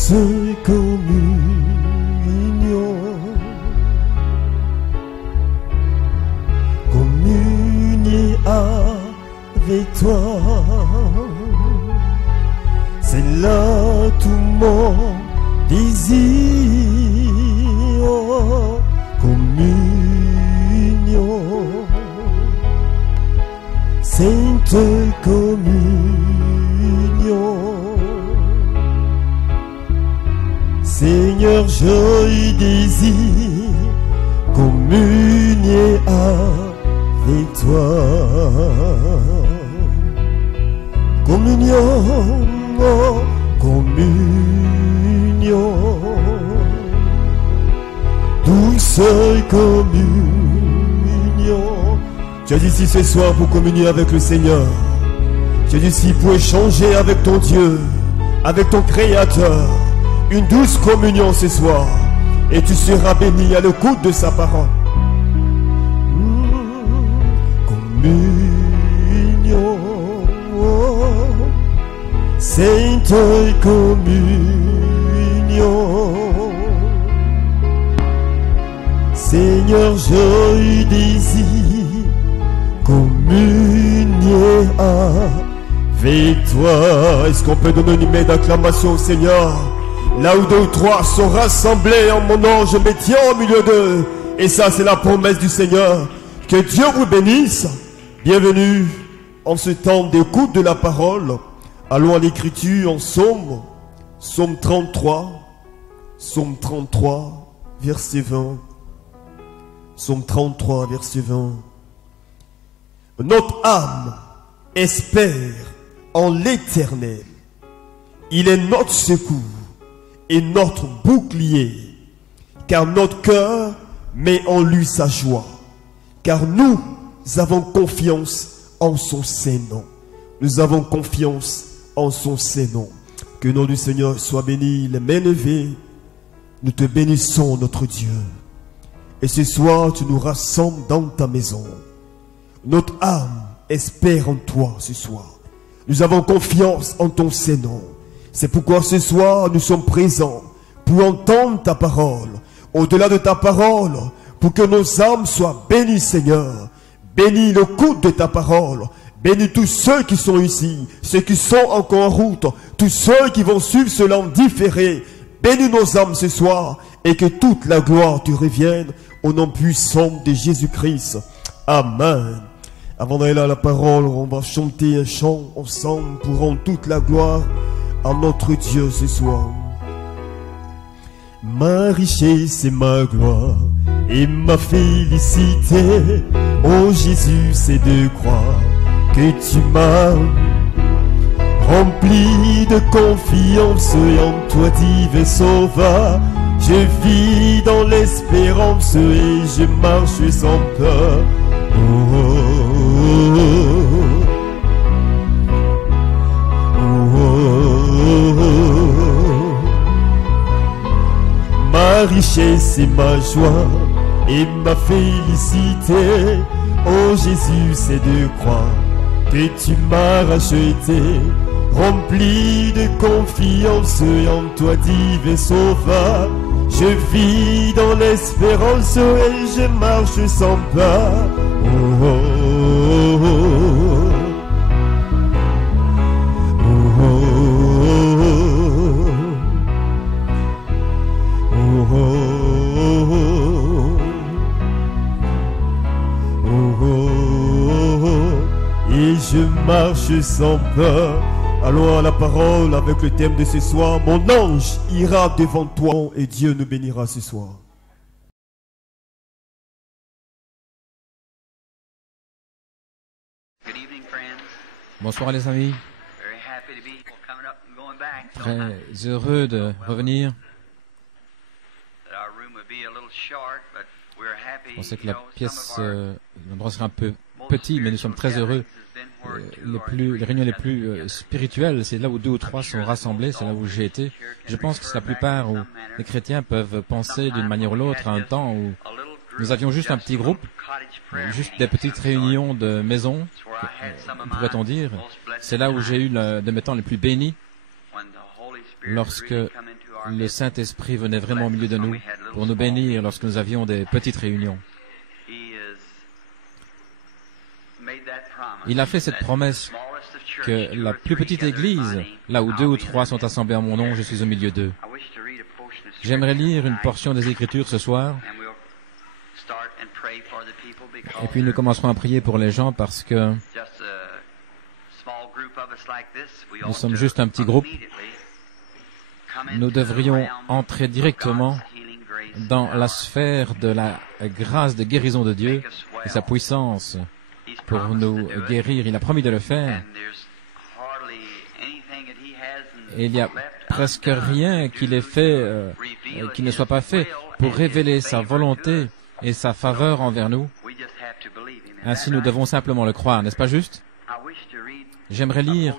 douce communion, communier avec toi, c'est là tout mon désir. Communion, sainte communion, Seigneur, je désire communier avec toi. Communion, oh, communion, douce communion. Tu as dit ici ce soir pour communier avec le Seigneur. Tu as dit ici pour échanger avec ton Dieu, avec ton Créateur. Une douce communion ce soir. Et tu seras béni à l'écoute de sa parole. Communion, sainte communion, Seigneur, je désire communier avec toi. Est-ce qu'on peut donner une main d'acclamation au Seigneur? Là où 2 ou 3 sont rassemblés en mon nom, je me tiens au milieu d'eux. Et ça, c'est la promesse du Seigneur. Que Dieu vous bénisse. Bienvenue en ce temps d'écoute de la parole. Allons à l'écriture en Psaume 33. Psaume 33, verset 20. Psaume 33, verset 20. Notre âme espère en l'Éternel. Il est notre secours et notre bouclier, car notre cœur met en lui sa joie, car nous avons confiance en son Saint-Nom. Nous avons confiance en son Saint-Nom. Que le nom du Seigneur soit béni. Les mains levées, nous te bénissons, notre Dieu. Et ce soir, tu nous rassembles dans ta maison. Notre âme espère en toi ce soir. Nous avons confiance en ton Saint-Nom. C'est pourquoi ce soir, nous sommes présents pour entendre ta parole. Au-delà de ta parole, pour que nos âmes soient bénies, Seigneur. Bénis le coup de ta parole. Bénis tous ceux qui sont ici, ceux qui sont encore en route, tous ceux qui vont suivre cela en différé. Bénis nos âmes ce soir et que toute la gloire te revienne au nom puissant de Jésus-Christ. Amen. Avant d'aller à la parole, on va chanter un chant ensemble pour rendre toute la gloire à notre Dieu ce soir. Ma richesse et ma gloire et ma félicité, oh Jésus, c'est de croire que tu m'as rempli de confiance et en toi divin sauveur. Je vis dans l'espérance et je marche sans peur. Oh, oh, oh, oh, oh. Ma richesse et ma joie et ma félicité, oh Jésus, c'est de croire que tu m'as racheté, rempli de confiance en toi divin sauveur. Je vis dans l'espérance et je marche sans peur. Oh, oh, oh, oh, oh, oh, oh, oh, et je marche sans peur. Allons à la parole avec le thème de ce soir. Mon ange ira devant toi et Dieu nous bénira ce soir. Bonsoir les amis. Très heureux de revenir. Je pensais que la pièce, l'endroit serait un peu petit, mais nous sommes très heureux. Les réunions les plus spirituelles, c'est là où 2 ou 3 sont rassemblés, c'est là où j'ai été. Je pense que c'est la plupart où les chrétiens peuvent penser d'une manière ou l'autre à un temps où nous avions juste un petit groupe, juste des petites réunions de maison, pourrait-on dire. C'est là où j'ai eu de mes temps les plus bénis, lorsque le Saint-Esprit venait vraiment au milieu de nous pour nous bénir lorsque nous avions des petites réunions. Il a fait cette promesse que la plus petite église, là où 2 ou 3 sont assemblés en mon nom, je suis au milieu d'eux. J'aimerais lire une portion des Écritures ce soir, et puis nous commencerons à prier pour les gens parce que nous sommes juste un petit groupe. Nous devrions entrer directement dans la sphère de la grâce de guérison de Dieu et sa puissance pour nous guérir. Il a promis de le faire. Et il n'y a presque rien qu'il ait fait, qui ne soit pas fait pour révéler sa volonté et sa faveur envers nous. Ainsi, nous devons simplement le croire, n'est-ce pas juste? J'aimerais lire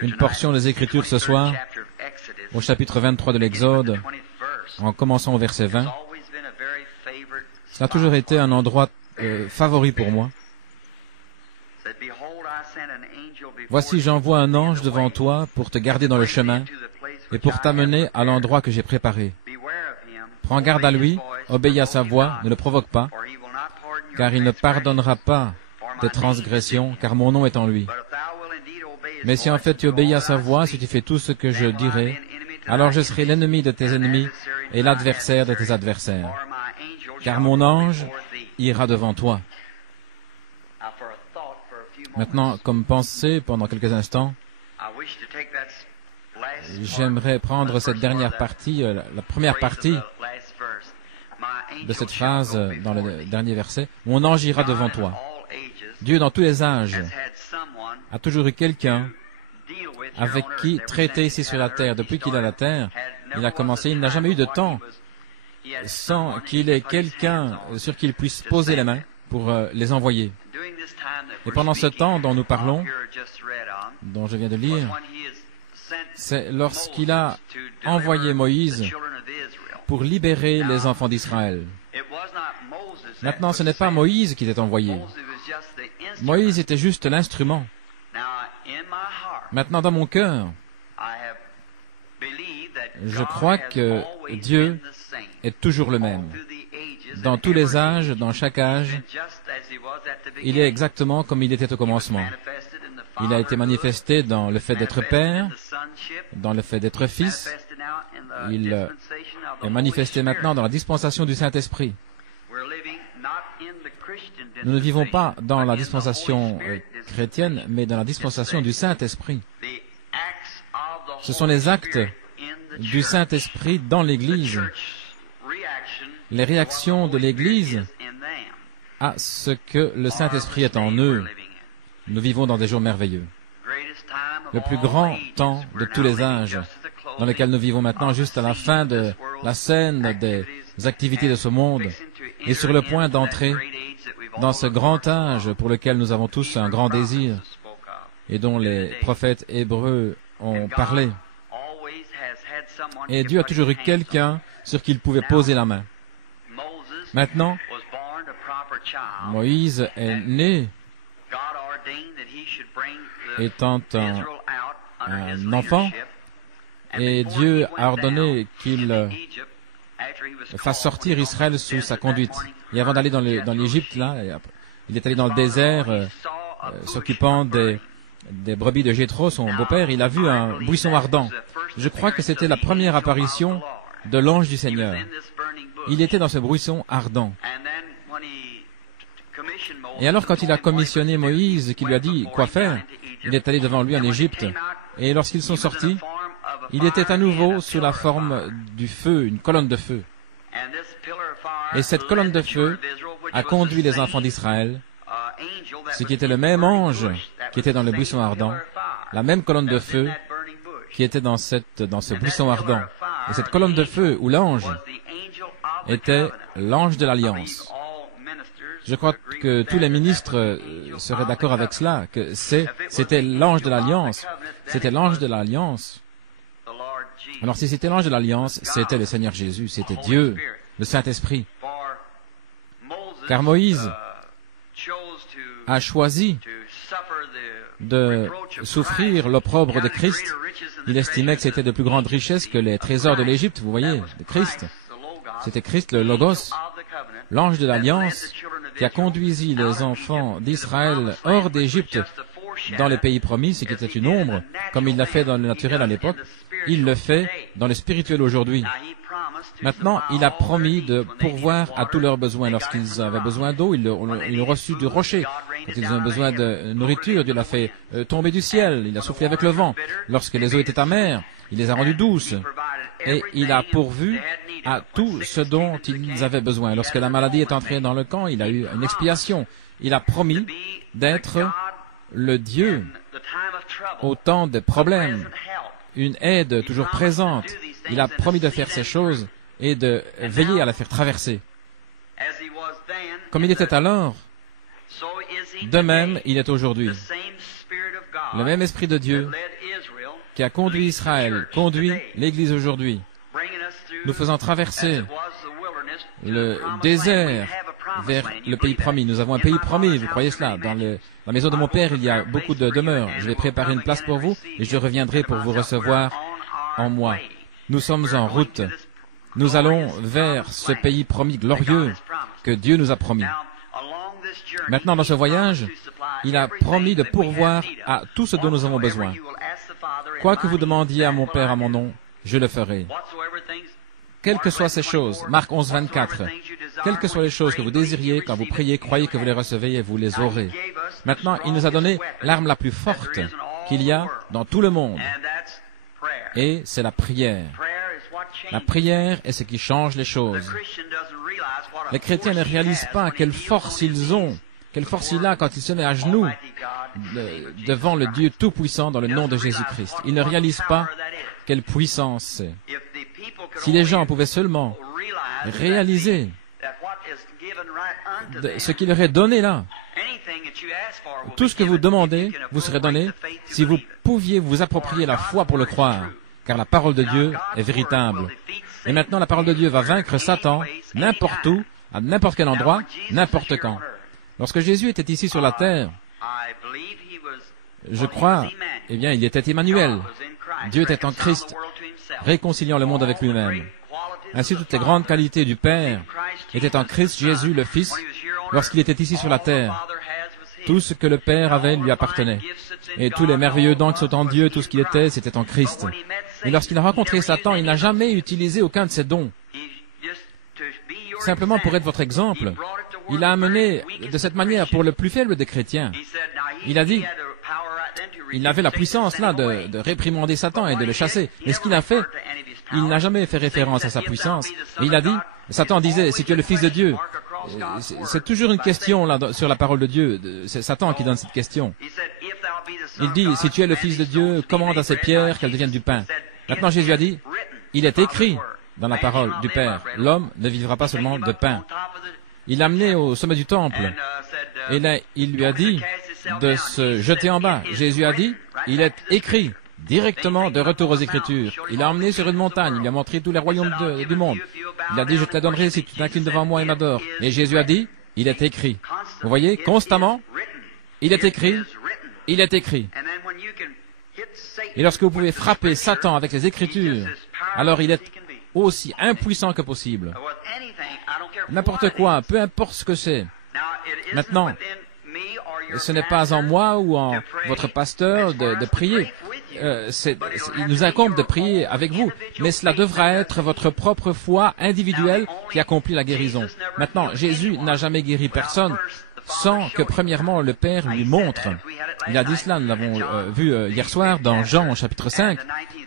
une portion des Écritures ce soir, au chapitre 23 de l'Exode, en commençant au verset 20. Ça a toujours été un endroit favori pour moi. Voici, j'envoie un ange devant toi pour te garder dans le chemin et pour t'amener à l'endroit que j'ai préparé. Prends garde à lui, obéis à sa voix, ne le provoque pas, car il ne pardonnera pas tes transgressions, car mon nom est en lui. Mais si en fait tu obéis à sa voix, si tu fais tout ce que je dirai, alors je serai l'ennemi de tes ennemis et l'adversaire de tes adversaires, car mon ange ira devant toi. Maintenant, comme pensée, pendant quelques instants, j'aimerais prendre cette dernière partie, la première partie de cette phrase dans le dernier verset. Mon ange ira devant toi. Dieu, dans tous les âges, a toujours eu quelqu'un avec qui traiter ici sur la terre. Depuis qu'il a la terre, il a commencé, il n'a jamais eu de temps sans qu'il ait quelqu'un sur qui il puisse poser les mains pour les envoyer. Et pendant ce temps dont nous parlons, dont je viens de lire, c'est lorsqu'il a envoyé Moïse pour libérer les enfants d'Israël. Maintenant, ce n'est pas Moïse qui était envoyé. Moïse était juste l'instrument. Maintenant, dans mon cœur, je crois que Dieu est toujours le même. Dans tous les âges, dans chaque âge, il est exactement comme il était au commencement. Il a été manifesté dans le fait d'être Père, dans le fait d'être Fils. Il est manifesté maintenant dans la dispensation du Saint-Esprit. Nous ne vivons pas dans la dispensation chrétienne, mais dans la dispensation du Saint-Esprit. Ce sont les actes du Saint-Esprit dans l'Église, les réactions de l'Église à ce que le Saint-Esprit est en eux. Nous vivons dans des jours merveilleux. Le plus grand temps de tous les âges, dans lequel nous vivons maintenant, juste à la fin de la scène des activités de ce monde, est sur le point d'entrer dans ce grand âge pour lequel nous avons tous un grand désir et dont les prophètes hébreux ont parlé. Et Dieu a toujours eu quelqu'un sur qui il pouvait poser la main. Maintenant, Moïse est né étant un enfant, et Dieu a ordonné qu'il fasse sortir Israël sous sa conduite. Et avant d'aller dans l'Égypte, là, il est allé dans le désert, s'occupant des brebis de Jéthro, son beau-père. Il a vu un buisson ardent. Je crois que c'était la première apparition de l'ange du Seigneur. Il était dans ce buisson ardent. Et alors, quand il a commissionné Moïse, qui lui a dit quoi faire, il est allé devant lui en Égypte. Et lorsqu'ils sont sortis, il était à nouveau sous la forme du feu, une colonne de feu. Et cette colonne de feu a conduit les enfants d'Israël, ce qui était le même ange qui était dans le buisson ardent, la même colonne de feu qui était dans ce buisson ardent. Et cette colonne de feu, ou l'ange, était l'ange de l'Alliance. Je crois que tous les ministres seraient d'accord avec cela, que c'était l'ange de l'Alliance. C'était l'ange de l'Alliance. Alors si c'était l'ange de l'Alliance, c'était le Seigneur Jésus, c'était Dieu, le Saint-Esprit. Car Moïse a choisi de souffrir l'opprobre de Christ. Il estimait que c'était de plus grande richesse que les trésors de l'Égypte, vous voyez, de Christ. C'était Christ, le Logos, l'ange de l'Alliance, qui a conduit les enfants d'Israël hors d'Égypte dans les pays promis, ce qui était une ombre, comme il l'a fait dans le naturel à l'époque. Il le fait dans le spirituel aujourd'hui. Maintenant, il a promis de pourvoir à tous leurs besoins. Lorsqu'ils avaient besoin d'eau, ils l'ont reçu du rocher. Quand ils avaient besoin de nourriture, Dieu l'a fait tomber du ciel. Il a soufflé avec le vent. Lorsque les eaux étaient amères, il les a rendues douces. Et il a pourvu à tout ce dont ils avaient besoin. Lorsque la maladie est entrée dans le camp, il a eu une expiation. Il a promis d'être le Dieu au temps des problèmes, une aide toujours présente. Il a promis de faire ces choses et de veiller à la faire traverser. Comme il était alors, de même il est aujourd'hui. Le même Esprit de Dieu qui a conduit Israël, conduit l'Église aujourd'hui, nous faisant traverser le désert vers le pays promis. Nous avons un pays promis, vous croyez cela? Dans la maison de mon Père, il y a beaucoup de demeures. Je vais préparer une place pour vous et je reviendrai pour vous recevoir en moi. Nous sommes en route. Nous allons vers ce pays promis glorieux que Dieu nous a promis. Maintenant, dans ce voyage, il a promis de pourvoir à tout ce dont nous avons besoin. Quoi que vous demandiez à mon Père à mon nom, je le ferai. Quelles que soient ces choses, Marc 11, 24, quelles que soient les choses que vous désiriez, quand vous priez, croyez que vous les recevez et vous les aurez. Maintenant, il nous a donné l'arme la plus forte qu'il y a dans tout le monde. Et c'est la prière. La prière est ce qui change les choses. Les chrétiens ne réalisent pas quelle force ils ont, quelle force il a quand il se met à genoux devant le Dieu Tout-Puissant dans le nom de Jésus-Christ. Ils ne réalisent pas quelle puissance c'est. Si les gens pouvaient seulement réaliser ce qu'il leur est donné là, tout ce que vous demandez vous serait donné si vous pouviez vous approprier la foi pour le croire, car la parole de Dieu est véritable. Et maintenant, la parole de Dieu va vaincre Satan n'importe où, à n'importe quel endroit, n'importe quand. Lorsque Jésus était ici sur la terre, je crois, eh bien, il était Emmanuel. Dieu était en Christ, réconciliant le monde avec lui-même. Ainsi, toutes les grandes qualités du Père étaient en Christ Jésus, le Fils, lorsqu'il était ici sur la terre. Tout ce que le Père avait lui appartenait. Et tous les merveilleux dons qui sont en Dieu, tout ce qu'il était, c'était en Christ. Et lorsqu'il a rencontré Satan, il n'a jamais utilisé aucun de ses dons. Simplement pour être votre exemple, il a amené de cette manière pour le plus faible des chrétiens. Il a dit, il avait la puissance là de réprimander Satan et de le chasser. Mais ce qu'il a fait, il n'a jamais fait référence à sa puissance. Et il a dit, Satan disait, si tu es le Fils de Dieu, c'est toujours une question là sur la parole de Dieu. C'est Satan qui donne cette question. Il dit, si tu es le Fils de Dieu, commande à ces pierres qu'elles deviennent du pain. Maintenant Jésus a dit, il est écrit dans la parole du Père, l'homme ne vivra pas seulement de pain. Il l'a amené au sommet du temple. Et là, il lui a dit de se jeter en bas. Jésus a dit, il est écrit, directement de retour aux Écritures. Il l'a emmené sur une montagne, il lui a montré tous les royaumes du monde. Il a dit, je te la donnerai si tu t'inclines devant moi et m'adores. Et Jésus a dit, il est écrit. Vous voyez, constamment, il est écrit, il est écrit. Et lorsque vous pouvez frapper Satan avec les Écritures, alors il est aussi impuissant que possible. N'importe quoi, peu importe ce que c'est. Maintenant, ce n'est pas en moi ou en votre pasteur de prier. Il nous incombe de prier avec vous, mais cela devra être votre propre foi individuelle qui accomplit la guérison. Maintenant, Jésus n'a jamais guéri personne sans que premièrement le Père lui montre. Il a dit cela, nous l'avons vu hier soir dans Jean chapitre 5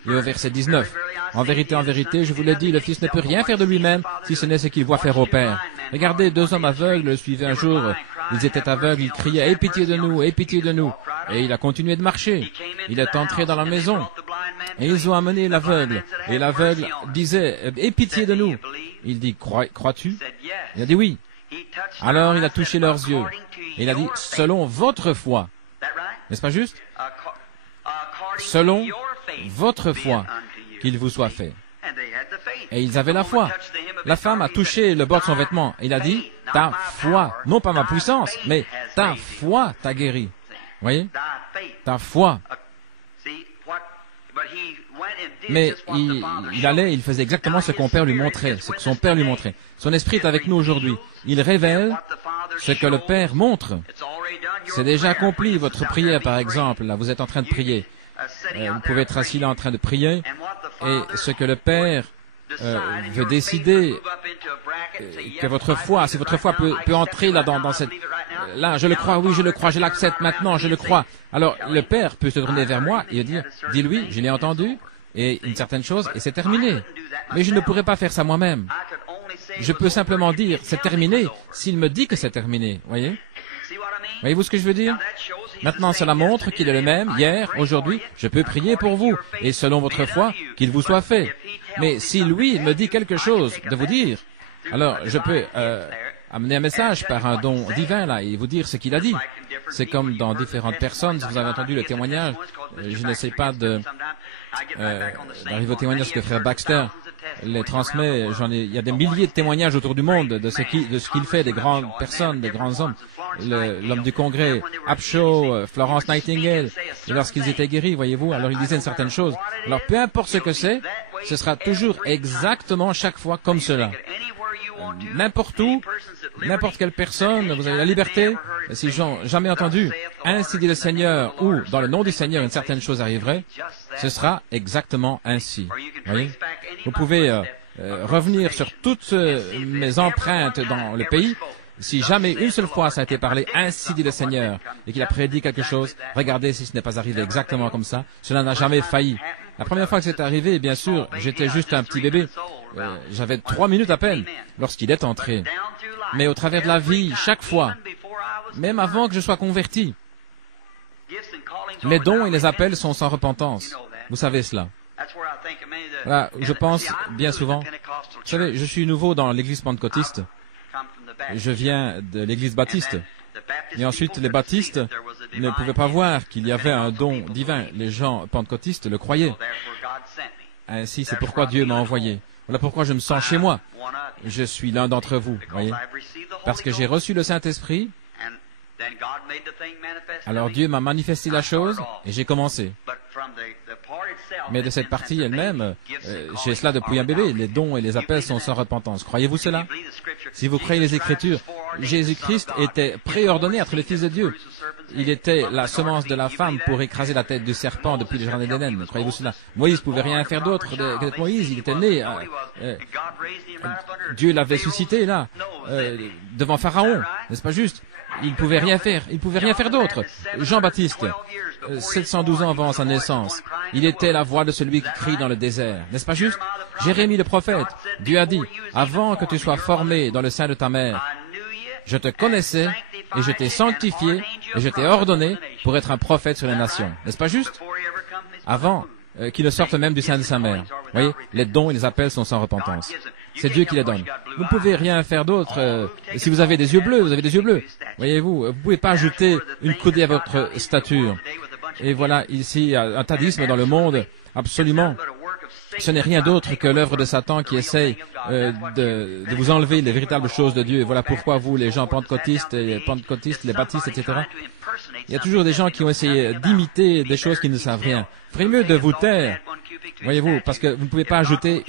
et au verset 19. En vérité, je vous le dis, le Fils ne peut rien faire de lui-même si ce n'est ce qu'il voit faire au Père. Regardez, 2 hommes aveugles le suivaient un jour. Ils étaient aveugles, ils criaient, aie pitié de nous, aie pitié de nous. Et il a continué de marcher. Il est entré dans la maison. Et ils ont amené l'aveugle. Et l'aveugle disait, aie pitié de nous. Il dit, crois-tu? Il a dit oui. Alors il a touché leurs yeux. Et il a dit, selon votre foi. N'est-ce pas juste? Selon votre foi, qu'il vous soit fait. Et ils avaient la foi. La femme a touché le bord de son vêtement. Il a dit, ta foi, non pas ma puissance, mais ta foi t'a guéri. Voyez, ta foi. Mais il allait, il faisait exactement ce qu'on Père lui montrait, ce que son Père lui montrait. Son esprit est avec nous aujourd'hui. Il révèle ce que le Père montre. C'est déjà accompli, votre prière par exemple. Là, vous êtes en train de prier. Vous pouvez être assis là en train de prier. Et ce que le Père veut décider, que votre foi, si votre foi peut entrer là dans cette... Là, je le crois, oui, je le crois, je l'accepte maintenant, je le crois. Alors, le Père peut se tourner vers moi et dire, dis-lui, je l'ai entendu, et une certaine chose, et c'est terminé. Mais je ne pourrais pas faire ça moi-même. Je peux simplement dire, c'est terminé, s'il me dit que c'est terminé, voyez? Voyez-vous ce que je veux dire? Maintenant, cela montre qu'il est le même, hier, aujourd'hui, je peux prier pour vous, et selon votre foi, qu'il vous soit fait. Mais si lui me dit quelque chose de vous dire, alors je peux amener un message par un don divin là et vous dire ce qu'il a dit. C'est comme dans différentes personnes, si vous avez entendu le témoignage, je n'essaie pas d'arriver au témoignage que frère Baxter les transmet, il y a des milliers de témoignages autour du monde de ce qu'il fait, des grandes personnes, des grands hommes, l'homme du congrès, Upshaw, Florence Nightingale, et lorsqu'ils étaient guéris, voyez-vous, alors ils disaient une certaine chose. Alors peu importe ce que c'est, ce sera toujours exactement chaque fois comme cela. N'importe où, n'importe quelle personne, vous avez la liberté, si j'en jamais entendu, ainsi dit le Seigneur, ou dans le nom du Seigneur une certaine chose arriverait, ce sera exactement ainsi. Voyez? Vous pouvez revenir sur toutes mes empreintes dans le pays. Si jamais une seule fois ça a été parlé, ainsi dit le Seigneur, et qu'il a prédit quelque chose, regardez si ce n'est pas arrivé exactement comme ça, cela n'a jamais failli. La première fois que c'est arrivé, bien sûr, j'étais juste un petit bébé. J'avais 3 minutes à peine lorsqu'il est entré. Mais au travers de la vie, chaque fois, même avant que je sois converti, les dons et les appels sont sans repentance. Vous savez cela. Voilà, je pense bien souvent. Vous savez, je suis nouveau dans l'église pentecôtiste. Je viens de l'église baptiste. Et ensuite, les baptistes ne pouvaient pas voir qu'il y avait un don divin. Les gens pentecôtistes le croyaient. Ainsi, c'est pourquoi Dieu m'a envoyé. Voilà pourquoi je me sens chez moi. Je suis l'un d'entre vous, voyez. Parce que j'ai reçu le Saint-Esprit, alors Dieu m'a manifesté la chose et j'ai commencé. Mais de cette partie elle-même, j'ai cela depuis un bébé. Les dons et les appels sont sans repentance. Croyez-vous cela? Si vous croyez les Écritures, Jésus-Christ était préordonné à être le Fils de Dieu. Il était la semence de la femme pour écraser la tête du serpent depuis le jardin d'Éden. Croyez-vous cela? Moïse ne pouvait rien faire d'autre que d'être Moïse. Il était né. Dieu l'avait suscité là, devant Pharaon. N'est-ce pas juste? Il ne pouvait rien faire. Il ne pouvait rien faire d'autre. Jean-Baptiste, 712 ans avant sa naissance, il était la voix de celui qui crie dans le désert. N'est-ce pas juste? Jérémie le prophète, Dieu a dit, avant que tu sois formé dans le sein de ta mère, je te connaissais et je t'ai sanctifié et je t'ai ordonné pour être un prophète sur les nations. N'est-ce pas juste? Avant qu'il ne sorte même du sein de sa mère. Vous voyez, les dons et les appels sont sans repentance. C'est Dieu qui les donne. Vous ne pouvez rien faire d'autre. Si vous avez des yeux bleus, vous avez des yeux bleus. Voyez-vous, vous ne pouvez pas ajouter une coudée à votre stature. Et voilà, ici, un tadisme dans le monde, absolument. Ce n'est rien d'autre que l'œuvre de Satan qui essaye de vous enlever les véritables choses de Dieu. Et voilà pourquoi vous, les gens pentecôtistes, les baptistes, etc., il y a toujours des gens qui ont essayé d'imiter des choses qui ne savent rien. Il ferait mieux de vous taire, voyez-vous, parce que vous ne pouvez pas ajouter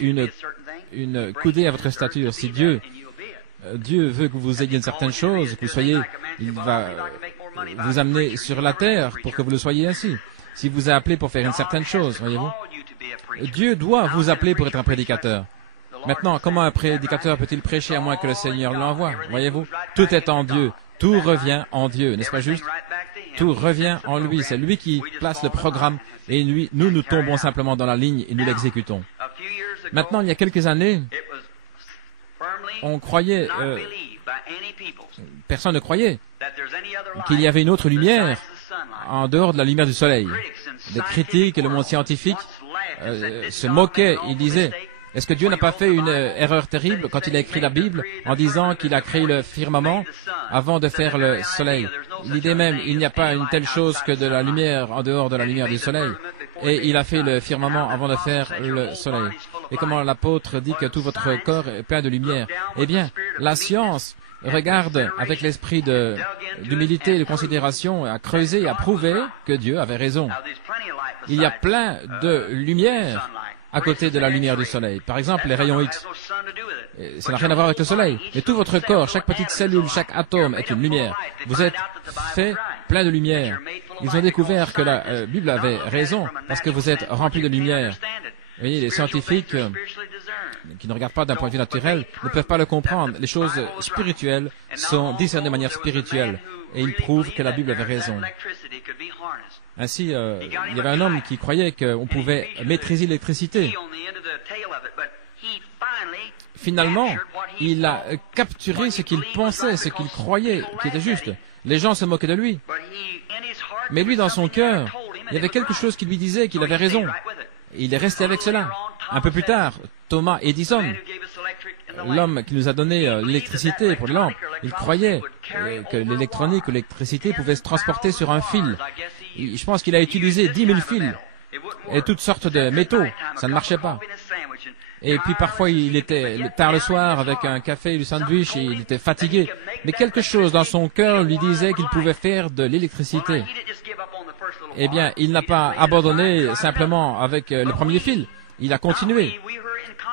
une coudée à votre stature. Si Dieu veut que vous ayez une certaine chose, que vous soyez, il va vous amener sur la terre pour que vous le soyez ainsi. Si vous a appelé pour faire une certaine chose, voyez-vous, Dieu doit vous appeler pour être un prédicateur. Maintenant, comment un prédicateur peut-il prêcher à moins que le Seigneur l'envoie? Voyez-vous, tout est en Dieu. Tout revient en Dieu, n'est-ce pas juste? Tout revient en lui. C'est lui qui place le programme et nous tombons simplement dans la ligne et nous l'exécutons. Maintenant, il y a quelques années, on croyait, personne ne croyait qu'il y avait une autre lumière en dehors de la lumière du soleil. Les critiques et le monde scientifique se moquaient. Ils disaient, est-ce que Dieu n'a pas fait une erreur terrible quand il a écrit la Bible en disant qu'il a créé le firmament avant de faire le soleil? L'idée même, il n'y a pas une telle chose que de la lumière en dehors de la lumière du soleil. Et il a fait le firmament avant de faire le soleil. Et comment l'apôtre dit que tout votre corps est plein de lumière? Eh bien, la science regarde avec l'esprit d'humilité et de considération à creuser et à prouver que Dieu avait raison. Il y a plein de lumière à côté de la lumière du soleil. Par exemple, les rayons X. Ça n'a rien à voir avec le soleil. Mais tout votre corps, chaque petite cellule, chaque atome est une lumière. Vous êtes fait plein de lumière. Ils ont découvert que la Bible avait raison parce que vous êtes rempli de lumière. Vous voyez, les scientifiques qui ne regardent pas d'un point de vue naturel ne peuvent pas le comprendre. Les choses spirituelles sont discernées de manière spirituelle et ils prouvent que la Bible avait raison. Ainsi, il y avait un homme qui croyait qu'on pouvait maîtriser l'électricité. Finalement, il a capturé ce qu'il pensait, ce qu'il croyait, qui était juste. Les gens se moquaient de lui. Mais lui, dans son cœur, il y avait quelque chose qui lui disait qu'il avait raison. Et il est resté avec cela. Un peu plus tard, Thomas Edison, l'homme qui nous a donné l'électricité pour les lampes, il croyait que l'électronique ou l'électricité pouvait se transporter sur un fil. Je pense qu'il a utilisé 10 000 fils et toutes sortes de métaux. Ça ne marchait pas. Et puis parfois, il était tard le soir avec un café et du sandwich et il était fatigué. Mais quelque chose dans son cœur lui disait qu'il pouvait faire de l'électricité. Eh bien, il n'a pas abandonné simplement avec le premier fil. Il a continué.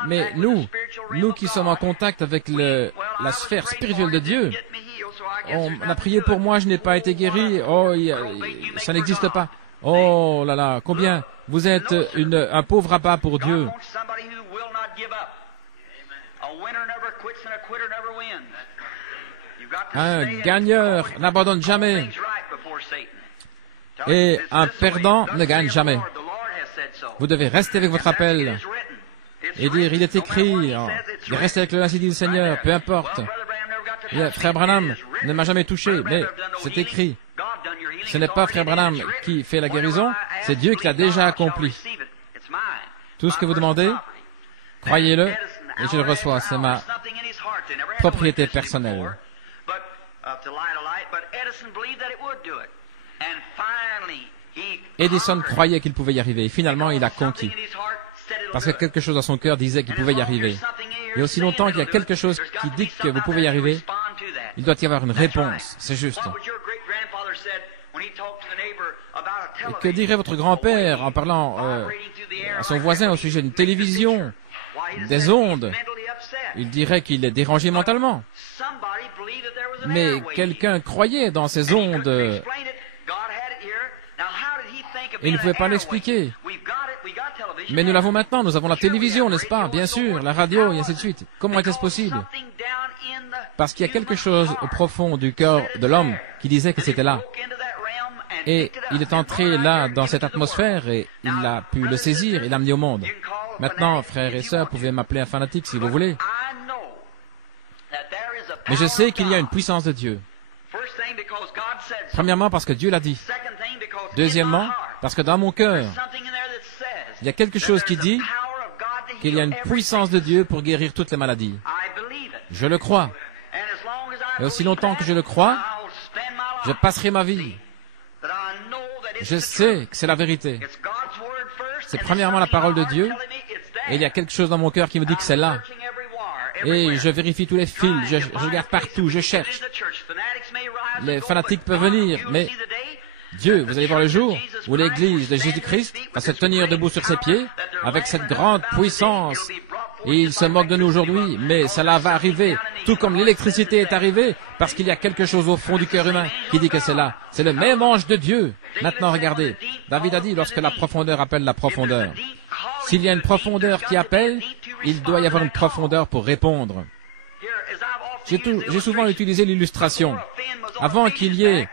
Mais nous qui sommes en contact avec la sphère spirituelle de Dieu, on a prié pour moi, je n'ai pas été guéri. Oh, ça n'existe pas. Oh là là, combien vous êtes un pauvre abat pour Dieu. Un gagneur n'abandonne jamais. Et un perdant ne gagne jamais. Vous devez rester avec votre appel et dire, il est écrit, il reste avec le ainsi dit le Seigneur, peu importe. Frère Branham ne m'a jamais touché, mais c'est écrit. Ce n'est pas Frère Branham qui fait la guérison, c'est Dieu qui l'a déjà accompli. Tout ce que vous demandez, croyez-le, et je le reçois, c'est ma propriété personnelle. Edison croyait qu'il pouvait y arriver, et finalement il a conquis. Parce que quelque chose dans son cœur disait qu'il pouvait y arriver. Et aussi longtemps qu'il y a quelque chose qui dit que vous pouvez y arriver, il doit y avoir une réponse, c'est juste. Et que dirait votre grand-père en parlant à son voisin au sujet d'une télévision, des ondes? Il dirait qu'il est dérangé mentalement. Mais quelqu'un croyait dans ces ondes et il ne pouvait pas l'expliquer. Mais nous l'avons maintenant, nous avons la télévision, n'est-ce pas? Bien sûr, la radio, et ainsi de suite. Comment était-ce possible? Parce qu'il y a quelque chose au profond du cœur de l'homme qui disait que c'était là. Et il est entré là, dans cette atmosphère, et il a pu le saisir et l'amener au monde. Maintenant, frères et sœurs, vous pouvez m'appeler un fanatique si vous voulez. Mais je sais qu'il y a une puissance de Dieu. Premièrement, parce que Dieu l'a dit. Deuxièmement, parce que dans mon cœur, il y a quelque chose qui dit qu'il y a une puissance de Dieu pour guérir toutes les maladies. Je le crois. Et aussi longtemps que je le crois, je passerai ma vie. Je sais que c'est la vérité. C'est premièrement la parole de Dieu. Et il y a quelque chose dans mon cœur qui me dit que c'est là. Et je vérifie tous les fils, je regarde partout, je cherche. Les fanatiques peuvent venir, mais Dieu, vous allez voir le jour où l'Église de Jésus-Christ va se tenir debout sur ses pieds avec cette grande puissance. Et il se moque de nous aujourd'hui, mais cela va arriver, tout comme l'électricité est arrivée, parce qu'il y a quelque chose au fond du cœur humain qui dit que c'est là. C'est le même ange de Dieu. Maintenant, regardez, David a dit lorsque la profondeur appelle la profondeur. S'il y a une profondeur qui appelle, il doit y avoir une profondeur pour répondre. J'ai souvent utilisé l'illustration. Avant qu'il y ait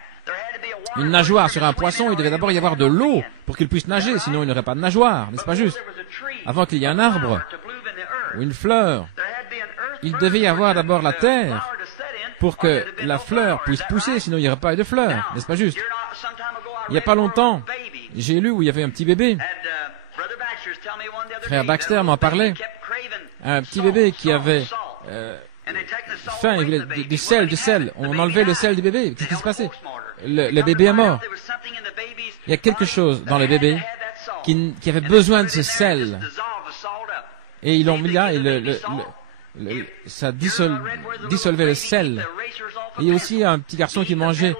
une nageoire sur un poisson, il devait d'abord y avoir de l'eau pour qu'il puisse nager, sinon il n'aurait pas de nageoire, n'est-ce pas juste? Avant qu'il y ait un arbre ou une fleur, il devait y avoir d'abord la terre pour que la fleur puisse pousser, sinon il n'y aurait pas de fleur, n'est-ce pas juste? Il n'y a pas longtemps, j'ai lu où il y avait un petit bébé. Frère Baxter m'en parlait. Un petit bébé qui avait faim, il voulait du sel. On enlevait le sel du bébé. Qu'est-ce qui se passait? Le bébé est mort. Il y a quelque chose dans le bébé qui avait besoin de ce sel. Et ils l'ont mis là, et ça dissolvait le sel. Et il y a aussi un petit garçon qui mangeait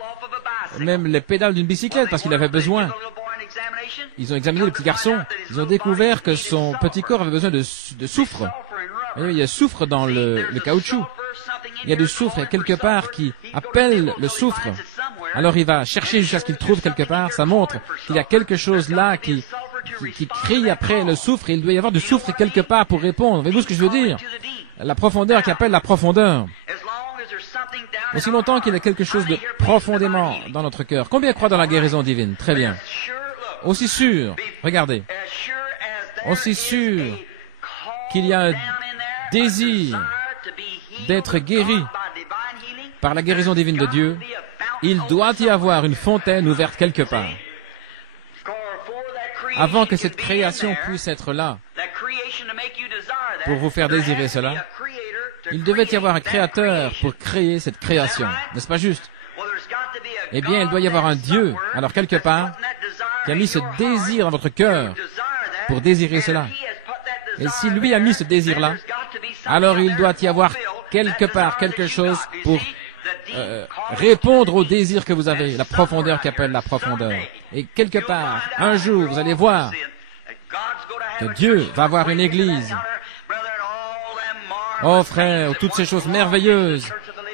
même les pédales d'une bicyclette parce qu'il avait besoin. Ils ont examiné le petit garçon. Ils ont découvert que son petit corps avait besoin de soufre. Il y a soufre dans le caoutchouc. Il y a du soufre, il y a quelque part qui appelle le soufre. Alors il va chercher jusqu'à ce qu'il trouve quelque part. Ça montre qu'il y a quelque chose là qui crie après le soufre. Et il doit y avoir du soufre quelque part pour répondre. Voyez-vous ce que je veux dire? La profondeur qui appelle la profondeur. Aussi longtemps qu'il y a quelque chose de profondément dans notre cœur. Combien croient dans la guérison divine? Très bien. Aussi sûr, regardez, aussi sûr qu'il y a un désir d'être guéri par la guérison divine de Dieu, il doit y avoir une fontaine ouverte quelque part. Avant que cette création puisse être là, pour vous faire désirer cela, il devait y avoir un créateur pour créer cette création. N'est-ce pas juste? Eh bien, il doit y avoir un Dieu, alors quelque part, qui a mis ce désir dans votre cœur pour désirer cela. Et si lui a mis ce désir-là, alors il doit y avoir quelque part quelque chose pour répondre au désir que vous avez, la profondeur qui appelle la profondeur. Et quelque part, un jour, vous allez voir que Dieu va avoir une église. Oh frère, toutes ces choses merveilleuses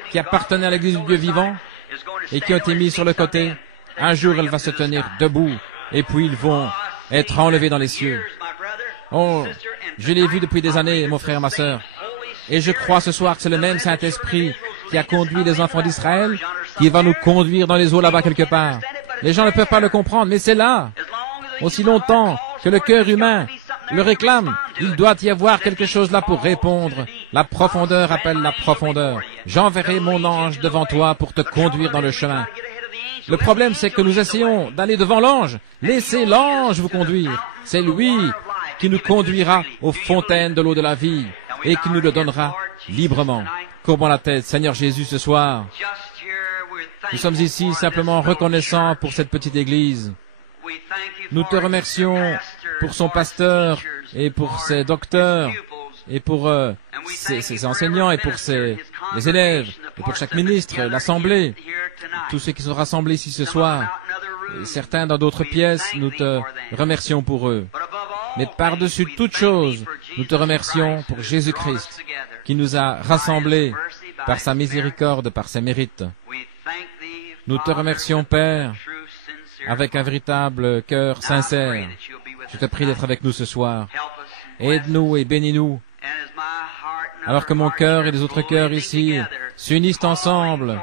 qui appartenaient à l'église du Dieu vivant et qui ont été mises sur le côté, un jour elle va se tenir debout et puis ils vont être enlevés dans les cieux. Oh, je l'ai vu depuis des années, mon frère, ma sœur. Et je crois ce soir que c'est le même Saint-Esprit qui a conduit les enfants d'Israël, qui va nous conduire dans les eaux là-bas quelque part. Les gens ne peuvent pas le comprendre, mais c'est là. Aussi longtemps que le cœur humain le réclame, il doit y avoir quelque chose là pour répondre. La profondeur appelle la profondeur. J'enverrai mon ange devant toi pour te conduire dans le chemin. Le problème, c'est que nous essayons d'aller devant l'ange. Laissez l'ange vous conduire. C'est lui qui nous conduira aux fontaines de l'eau de la vie et qui nous le donnera librement. Courbons la tête, Seigneur Jésus, ce soir. Nous sommes ici simplement reconnaissants pour cette petite église. Nous te remercions pour son pasteur et pour ses docteurs et pour ses enseignants et pour les élèves et pour chaque ministre, l'assemblée, tous ceux qui sont rassemblés ici ce soir. Et certains dans d'autres pièces, nous te remercions pour eux. Mais par-dessus toute chose, nous te remercions pour Jésus-Christ qui nous a rassemblés par sa miséricorde, par ses mérites. Nous te remercions, Père, avec un véritable cœur sincère. Je te prie d'être avec nous ce soir. Aide-nous et bénis-nous. Alors que mon cœur et les autres cœurs ici s'unissent ensemble,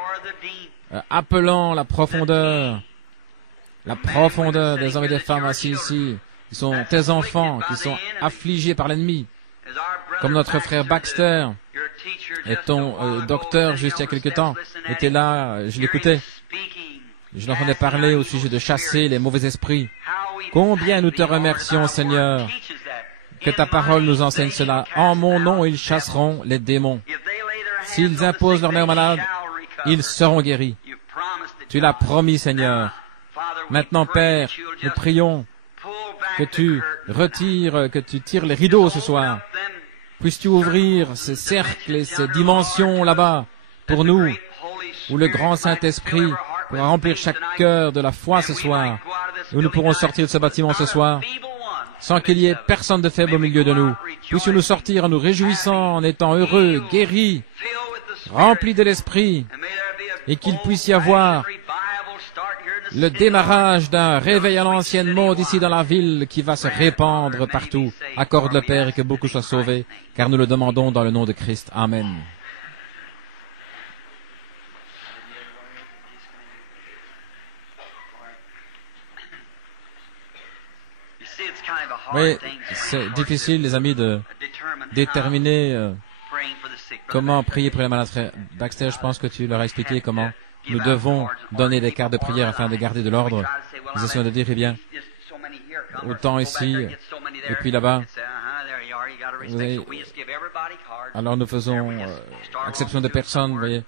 appelant la profondeur des hommes et des femmes assis ici, qui sont tes enfants, qui sont affligés par l'ennemi, comme notre frère Baxter et ton docteur juste il y a quelque temps était là, je l'écoutais. Je l'entendais parler au sujet de chasser les mauvais esprits. Combien nous te remercions, Seigneur, que ta parole nous enseigne cela. En mon nom, ils chasseront les démons. S'ils imposent leur main aux malades, ils seront guéris. Tu l'as promis, Seigneur. Maintenant, Père, nous prions que tu tires les rideaux ce soir. Puisses-tu ouvrir ces cercles et ces dimensions là-bas pour nous, où le grand Saint-Esprit pourra remplir chaque cœur de la foi ce soir, où nous pourrons sortir de ce bâtiment ce soir, sans qu'il y ait personne de faible au milieu de nous. Puissions-nous sortir en nous réjouissant, en étant heureux, guéris, remplis de l'Esprit, et qu'il puisse y avoir le démarrage d'un réveil à l'ancienne mode ici dans la ville qui va se répandre partout. Accorde le Père et que beaucoup soient sauvés, car nous le demandons dans le nom de Christ. Amen. Oui, c'est difficile, les amis, de déterminer comment prier pour les malades. Baxter, je pense que tu leur as expliqué comment nous devons donner des cartes de prière afin de garder de l'ordre. Nous essayons de dire, eh bien, autant ici, et puis là-bas. Alors nous faisons exception de personnes, vous voyez.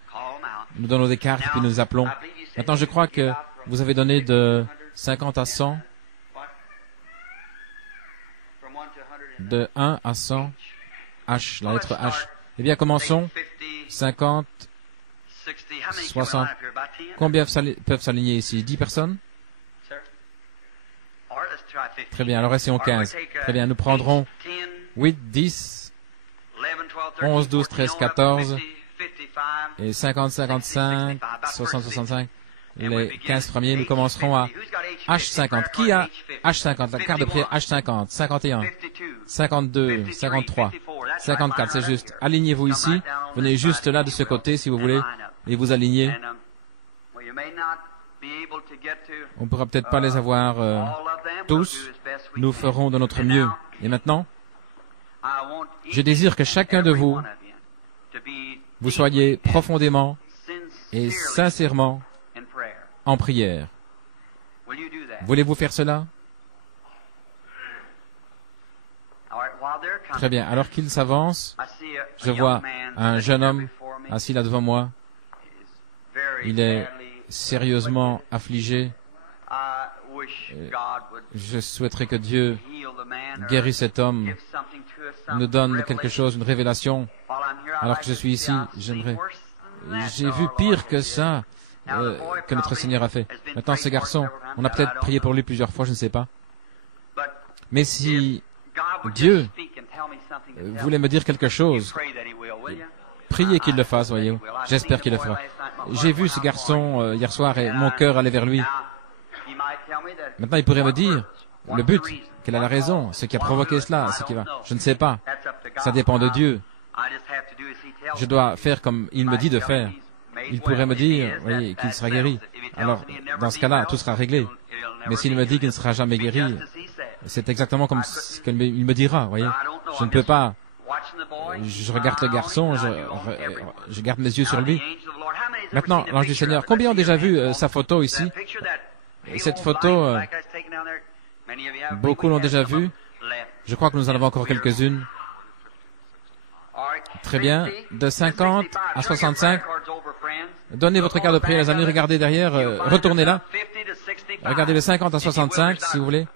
Nous donnons des cartes et puis nous appelons. Maintenant, je crois que vous avez donné de 50 à 100. De 1 à 100, H, la lettre H. Eh bien, commençons. 50, 60. Combien peuvent s'aligner ici? 10 personnes? Très bien, alors essayons 15. Très bien, nous prendrons 8, 10, 11, 12, 13, 14, et 50, 55, 60, 65. Les 15 premiers, nous commencerons à H50. Qui a H50? La carte de prière H50, 51, 52, 53, 54, c'est juste. Alignez-vous ici. Venez juste là de ce côté si vous voulez et vous alignez. On ne pourra peut-être pas les avoir tous. Nous ferons de notre mieux. Et maintenant, je désire que chacun de vous soyez profondément et sincèrement en prière. Voulez-vous faire cela? Très bien. Alors qu'il s'avance, je vois un jeune homme assis là devant moi. Il est sérieusement affligé. Je souhaiterais que Dieu guérisse cet homme, nous donne quelque chose, une révélation. Alors que je suis ici, j'aimerais... J'ai vu pire que ça, que notre Seigneur a fait. Maintenant, ce garçon, on a peut-être prié pour lui plusieurs fois, je ne sais pas. Mais si Dieu voulait me dire quelque chose, priez qu'il le fasse, voyez-vous. J'espère qu'il le fera. J'ai vu ce garçon hier soir et mon cœur allait vers lui. Maintenant, il pourrait me dire le but, quelle est la raison, ce qui a provoqué cela, ce qui va. Je ne sais pas. Ça dépend de Dieu. Je dois faire comme il me dit de faire. Il pourrait me dire, voyez, qu'il sera guéri. Alors, dans ce cas-là, tout sera réglé. Mais s'il me dit qu'il ne sera jamais guéri, c'est exactement comme ce qu'il me dira, voyez. Je ne peux pas. Je regarde le garçon, je garde mes yeux sur lui. Maintenant, l'ange du Seigneur, combien ont déjà vu sa photo ici? Cette photo, beaucoup l'ont déjà vue. Je crois que nous en avons encore quelques-unes. Très bien. De 50 à 65. Donnez votre carte de prière, les amis. Regardez derrière. Retournez là. Regardez de 50 à 65, si vous voulez.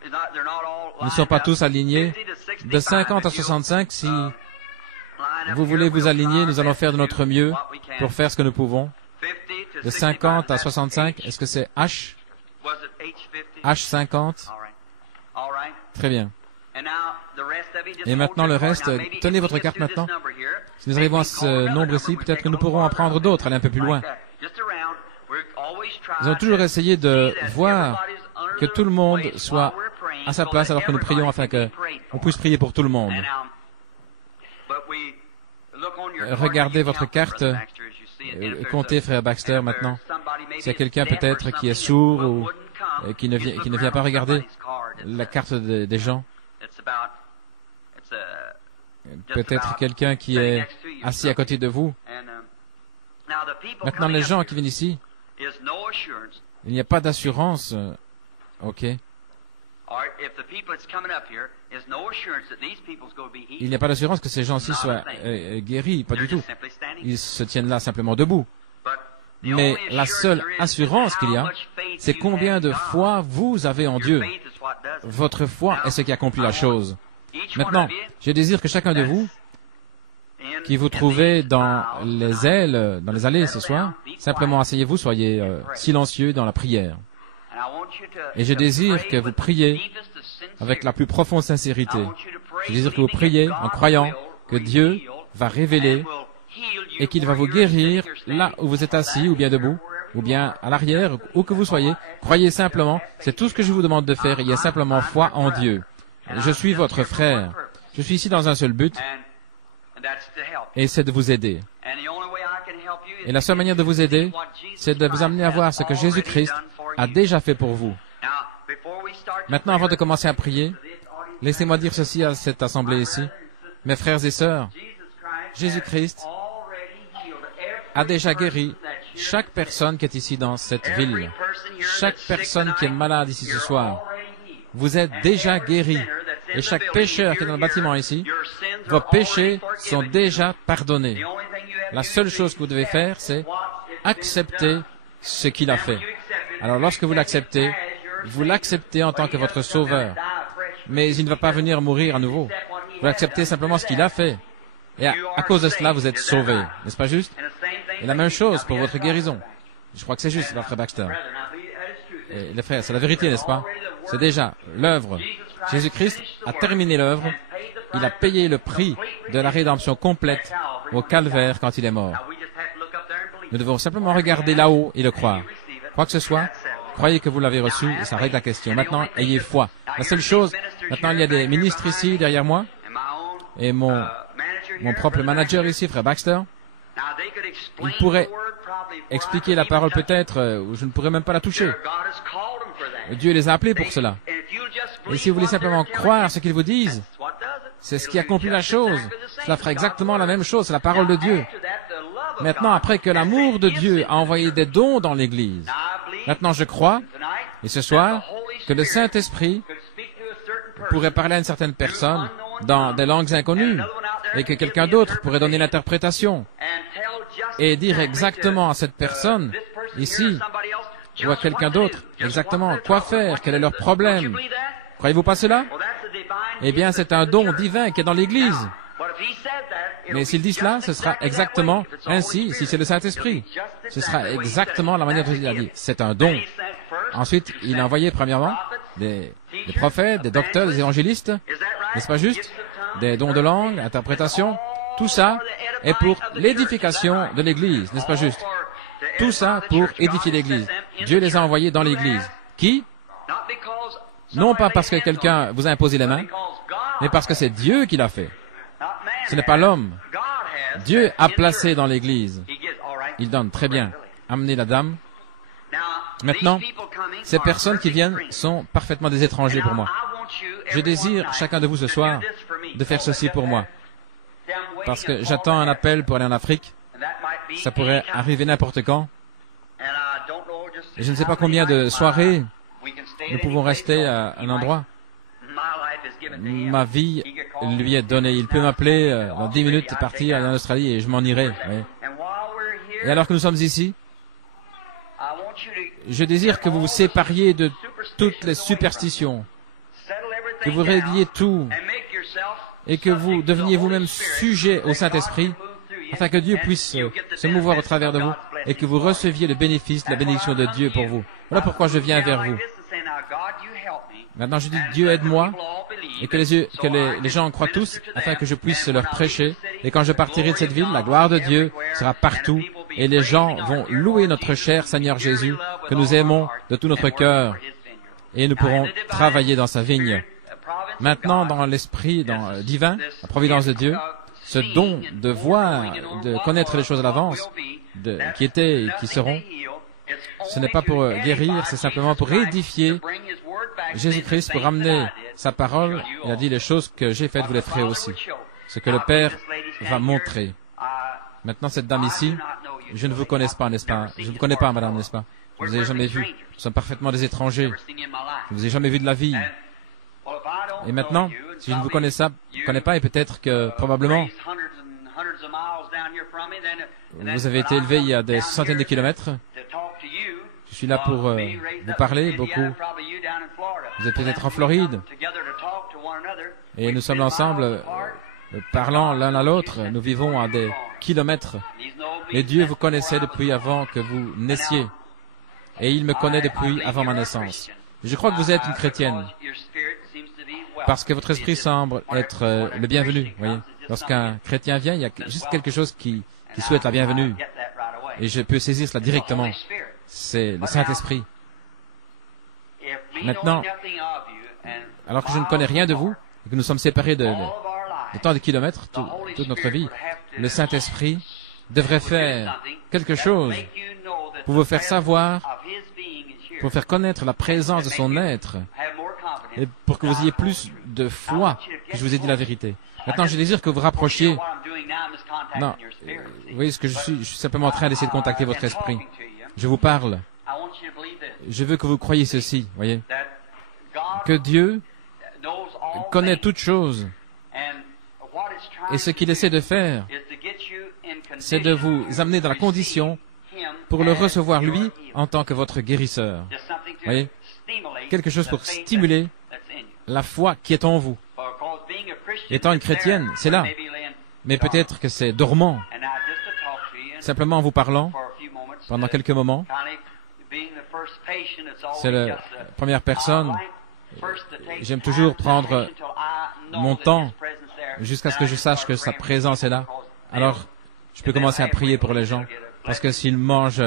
Ils ne sont pas tous alignés. De 50 à 65, si vous voulez vous aligner, nous allons faire de notre mieux pour faire ce que nous pouvons. De 50 à 65, est-ce que c'est H? H50? Très bien. Et maintenant le reste, tenez votre carte maintenant. Si nous arrivons à ce nombre ici, peut-être que nous pourrons en prendre d'autres, aller un peu plus loin. Nous allons toujours essayer de voir que tout le monde soit à sa place alors que nous prions afin qu'on puisse prier pour tout le monde. Regardez votre carte. Comptez, frère Baxter, maintenant. S'il y a quelqu'un peut-être qui est sourd ou qui ne vient pas regarder la carte des gens. Peut-être quelqu'un qui est assis à côté de vous. Maintenant, les gens qui viennent ici, il n'y a pas d'assurance. OK. Il n'y a pas d'assurance que ces gens-ci soient guéris, pas du tout. Ils se tiennent là simplement debout. Mais la seule assurance qu'il y a, c'est combien de foi vous avez en Dieu. Votre foi est ce qui accomplit la chose. Maintenant, je désire que chacun de vous, qui vous trouvez dans les ailes, dans les allées ce soir, simplement asseyez-vous, soyez silencieux dans la prière. Et je désire que vous priez avec la plus profonde sincérité. Je désire que vous priez en croyant que Dieu va révéler et qu'il va vous guérir là où vous êtes assis ou bien debout, ou bien à l'arrière, où que vous soyez. Croyez simplement, c'est tout ce que je vous demande de faire. Il y a simplement foi en Dieu. Je suis votre frère. Je suis ici dans un seul but, et c'est de vous aider. Et la seule manière de vous aider, c'est de vous amener à voir ce que Jésus-Christ a déjà fait pour vous. Maintenant, avant de commencer à prier, laissez-moi dire ceci à cette assemblée ici. Mes frères et sœurs, Jésus-Christ a déjà guéri chaque personne qui est ici dans cette ville. Chaque personne qui est malade ici ce soir. Vous êtes déjà guéris. Et chaque pécheur qui est dans le bâtiment ici, vos péchés sont déjà pardonnés. La seule chose que vous devez faire, c'est accepter ce qu'il a fait. Alors lorsque vous l'acceptez en tant que votre sauveur. Mais il ne va pas venir mourir à nouveau. Vous acceptez simplement ce qu'il a fait. Et à cause de cela, vous êtes sauvés. N'est-ce pas juste? Et la même chose pour votre guérison. Je crois que c'est juste, frère Baxter. Et les frères, c'est la vérité, n'est-ce pas? C'est déjà l'œuvre. Jésus-Christ a terminé l'œuvre. Il a payé le prix de la rédemption complète au calvaire quand il est mort. Nous devons simplement regarder là-haut et le croire. Quoi que ce soit, croyez que vous l'avez reçu et ça règle la question. Maintenant, ayez foi. La seule chose, maintenant il y a des ministres ici derrière moi et mon propre manager ici, frère Baxter. Il pourrait expliquer la parole peut-être, ou je ne pourrais même pas la toucher. Dieu les a appelés pour cela. Et si vous voulez simplement croire ce qu'ils vous disent, c'est ce qui accomplit la chose. Cela fera exactement la même chose, c'est la parole de Dieu. Maintenant, après que l'amour de Dieu a envoyé des dons dans l'Église, maintenant je crois, et ce soir, que le Saint-Esprit pourrait parler à une certaine personne dans des langues inconnues, et que quelqu'un d'autre pourrait donner l'interprétation, et dire exactement à cette personne, ici, ou à quelqu'un d'autre, exactement quoi faire, quel est leur problème. Croyez-vous pas cela? Eh bien, c'est un don divin qui est dans l'Église. Mais s'il dit cela, ce sera exactement ainsi, si c'est le Saint-Esprit. Ce sera exactement la manière dont il a dit. C'est un don. Ensuite, il a envoyé, premièrement, des prophètes, des docteurs, des évangélistes. N'est-ce pas juste? Des dons de langue, interprétation. Tout ça est pour l'édification de l'Église. N'est-ce pas juste? Tout ça pour édifier l'Église. Dieu les a envoyés dans l'Église. Qui? Non pas parce que quelqu'un vous a imposé les mains, mais parce que c'est Dieu qui l'a fait. Ce n'est pas l'homme. Dieu a placé dans l'Église. Il donne. Très bien. Amenez la dame. Maintenant, ces personnes qui viennent sont parfaitement des étrangers pour moi. Je désire, chacun de vous ce soir, de faire ceci pour moi. Parce que j'attends un appel pour aller en Afrique. Ça pourrait arriver n'importe quand. Et je ne sais pas combien de soirées nous pouvons rester à un endroit. Ma vie lui est donnée. Il peut m'appeler dans 10 minutes, partir en Australie et je m'en irai. Oui. Et alors que nous sommes ici, je désire que vous vous sépariez de toutes les superstitions, que vous régliez tout et que vous deveniez vous-même sujet au Saint-Esprit afin que Dieu puisse se mouvoir au travers de vous et que vous receviez le bénéfice, la bénédiction de Dieu pour vous. Voilà pourquoi je viens vers vous. Maintenant, je dis, Dieu aide-moi et que les gens en croient tous afin que je puisse leur prêcher. Et quand je partirai de cette ville, la gloire de Dieu sera partout et les gens vont louer notre cher Seigneur Jésus que nous aimons de tout notre cœur et nous pourrons travailler dans sa vigne. Maintenant, dans l'esprit divin, la providence de Dieu, ce don de voir, de connaître les choses à l'avance, qui étaient et qui seront, ce n'est pas pour guérir, c'est simplement pour édifier Jésus-Christ, pour amener sa parole. Il a dit, les choses que j'ai faites, vous les ferez aussi. Ce que le Père va montrer. Maintenant, cette dame ici, je ne vous connais pas, n'est-ce pas? Je ne vous connais pas, madame, n'est-ce pas? Je ne vous ai jamais vu. Nous sommes parfaitement des étrangers. Je ne vous ai jamais vu de la vie. Et maintenant, si je ne vous connais pas, et peut-être que, probablement, vous avez été élevé il y a des centaines de kilomètres. Je suis là pour vous parler beaucoup. Vous êtes peut-être en Floride. Et nous sommes ensemble, parlant l'un à l'autre. Nous vivons à des kilomètres. Et Dieu vous connaissait depuis avant que vous naissiez. Et il me connaît depuis avant ma naissance. Je crois que vous êtes une chrétienne. Parce que votre esprit semble être le bienvenu. Voyez, lorsqu'un chrétien vient, il y a juste quelque chose qui souhaite la bienvenue. Et je peux saisir cela directement. C'est le Saint-Esprit. Maintenant, alors que je ne connais rien de vous, et que nous sommes séparés de tant de kilomètres, toute notre vie, le Saint-Esprit devrait faire quelque chose pour vous faire savoir, pour faire connaître la présence de son être, et pour que vous ayez plus de foi que je vous ai dit la vérité. Maintenant, je désire que vous rapprochiez. Non, vous voyez ce que je suis simplement en train d'essayer de contacter votre esprit. Je vous parle. Je veux que vous croyiez ceci, voyez, que Dieu connaît toutes choses. Et ce qu'il essaie de faire, c'est de vous amener dans la condition pour le recevoir, lui, en tant que votre guérisseur. Voyez, quelque chose pour stimuler la foi qui est en vous. Étant une chrétienne, c'est là. Mais peut-être que c'est dormant. Simplement en vous parlant, pendant quelques moments, c'est la première personne. J'aime toujours prendre mon temps jusqu'à ce que je sache que sa présence est là. Alors, je peux commencer à prier pour les gens. Parce que s'ils mangent,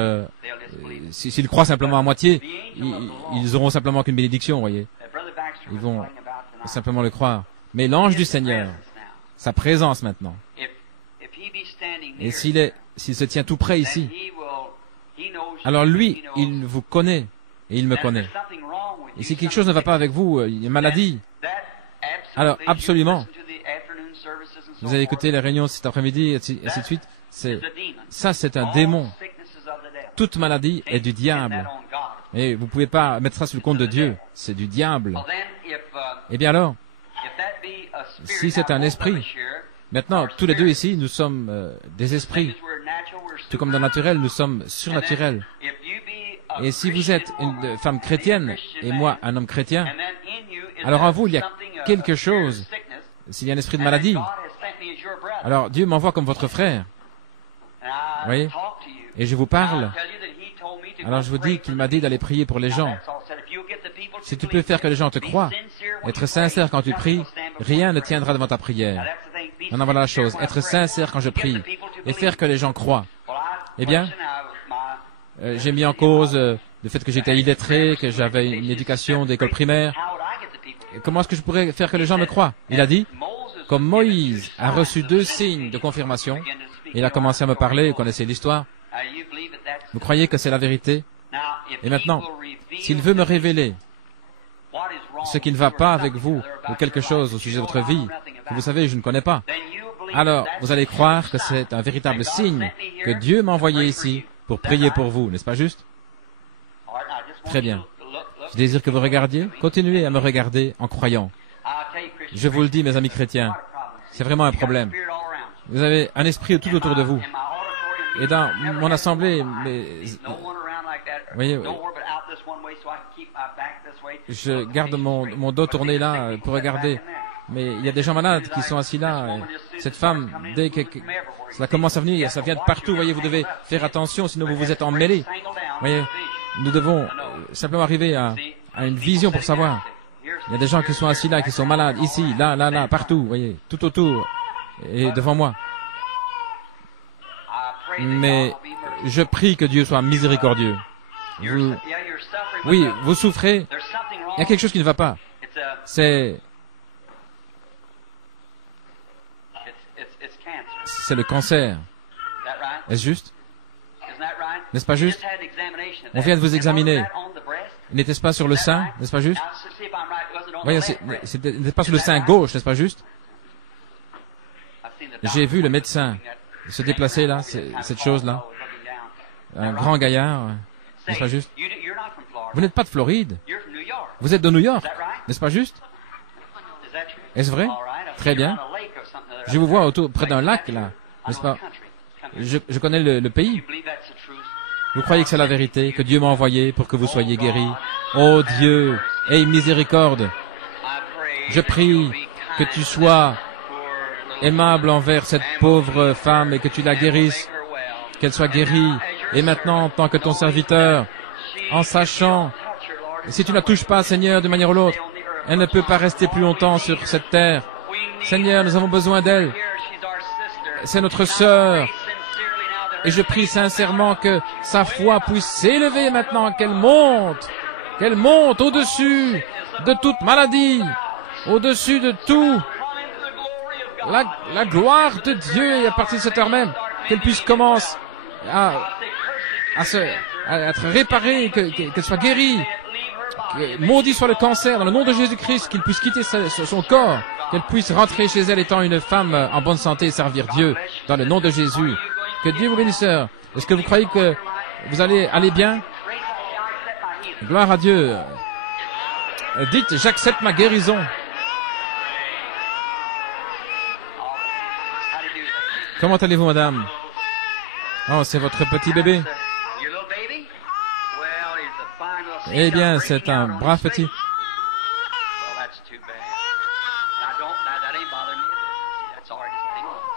s'ils croient simplement à moitié, ils auront simplement qu'une bénédiction, vous voyez. Ils vont simplement le croire. Mais l'ange du Seigneur, sa présence maintenant, et s'il se tient tout près ici, alors lui, il vous connaît et il me connaît. Et si quelque chose ne va pas avec vous, il y a une maladie, alors absolument, vous avez écouté les réunions cet après-midi, et ainsi de suite, c'est un démon. Toute maladie est du diable. Et vous ne pouvez pas mettre ça sur le compte de Dieu, c'est du diable. Eh bien alors, si c'est un esprit, maintenant, tous les deux ici, nous sommes des esprits. Tout comme dans le naturel, nous sommes surnaturels. Et si vous êtes une femme chrétienne, et moi un homme chrétien, alors en vous, il y a quelque chose. S'il y a un esprit de maladie, alors Dieu m'envoie comme votre frère. Vous voyez? Et je vous parle. Alors je vous dis qu'il m'a dit d'aller prier pour les gens. Si tu peux faire que les gens te croient, être sincère quand tu pries, rien ne tiendra devant ta prière. Maintenant voilà la chose, être sincère quand je prie, et faire que les gens croient. Eh bien, j'ai mis en cause le fait que j'étais illettré, que j'avais une éducation d'école primaire. Comment est-ce que je pourrais faire que les gens me croient? Il a dit, comme Moïse a reçu 2 signes de confirmation, il a commencé à me parler, vous connaissez l'histoire. Vous croyez que c'est la vérité? Et maintenant, s'il veut me révéler ce qui ne va pas avec vous, ou quelque chose au sujet de votre vie, que vous savez, je ne connais pas, alors vous allez croire que c'est un véritable signe que Dieu m'a envoyé ici pour prier pour vous, n'est-ce pas juste? Très bien. Je désire que vous regardiez. Continuez à me regarder en croyant. Je vous le dis, mes amis chrétiens, c'est vraiment un problème. Vous avez un esprit tout autour de vous. Et dans mon assemblée, vous voyez, je garde mon dos tourné là pour regarder. Mais il y a des gens malades qui sont assis là. Et cette femme, dès que ça commence à venir, ça vient de partout. Vous voyez, vous devez faire attention, sinon vous vous êtes emmêlés. Vous voyez, nous devons simplement arriver à une vision pour savoir. Il y a des gens qui sont assis là, qui sont malades, ici, là, partout. Vous voyez, tout autour et devant moi. Mais je prie que Dieu soit miséricordieux. Oui, vous souffrez. Il y a quelque chose qui ne va pas. C'est le cancer. Est-ce juste? N'est-ce pas juste? On vient de vous examiner. N'était-ce pas sur le sein? N'est-ce pas juste? Voyez, n'était pas sur le sein gauche, n'est-ce pas juste? J'ai vu le médecin se déplacer là, cette chose-là. Un grand gaillard, n'est-ce pas juste? Vous n'êtes pas de Floride. Vous êtes de New York, n'est-ce pas juste? Est-ce vrai? Très bien. Je vous vois près d'un lac là, n'est-ce pas? Je connais le pays. Vous croyez que c'est la vérité, que Dieu m'a envoyé pour que vous soyez guéris? Oh Dieu, aie miséricorde. Je prie que tu sois aimable envers cette pauvre femme et que tu la guérisses, qu'elle soit guérie. Et maintenant, en tant que ton serviteur, en sachant, si tu ne la touches pas, Seigneur, d'une manière ou l'autre, elle ne peut pas rester plus longtemps sur cette terre. Seigneur, nous avons besoin d'elle. C'est notre sœur. Et je prie sincèrement que sa foi puisse s'élever maintenant, qu'elle monte au-dessus de toute maladie, au-dessus de tout. La gloire de Dieu, et à partir de cette heure même, qu'elle puisse commencer à être réparée, qu'elle soit guérie. Maudit soit le cancer, dans le nom de Jésus-Christ, qu'il puisse quitter son corps, qu'elle puisse rentrer chez elle étant une femme en bonne santé et servir Dieu, dans le nom de Jésus. Que Dieu vous bénisse, sœur. Est-ce que vous croyez que vous allez aller bien? Gloire à Dieu. Dites, j'accepte ma guérison. Comment allez-vous, madame? Oh, c'est votre petit bébé. Eh bien, c'est un brave petit.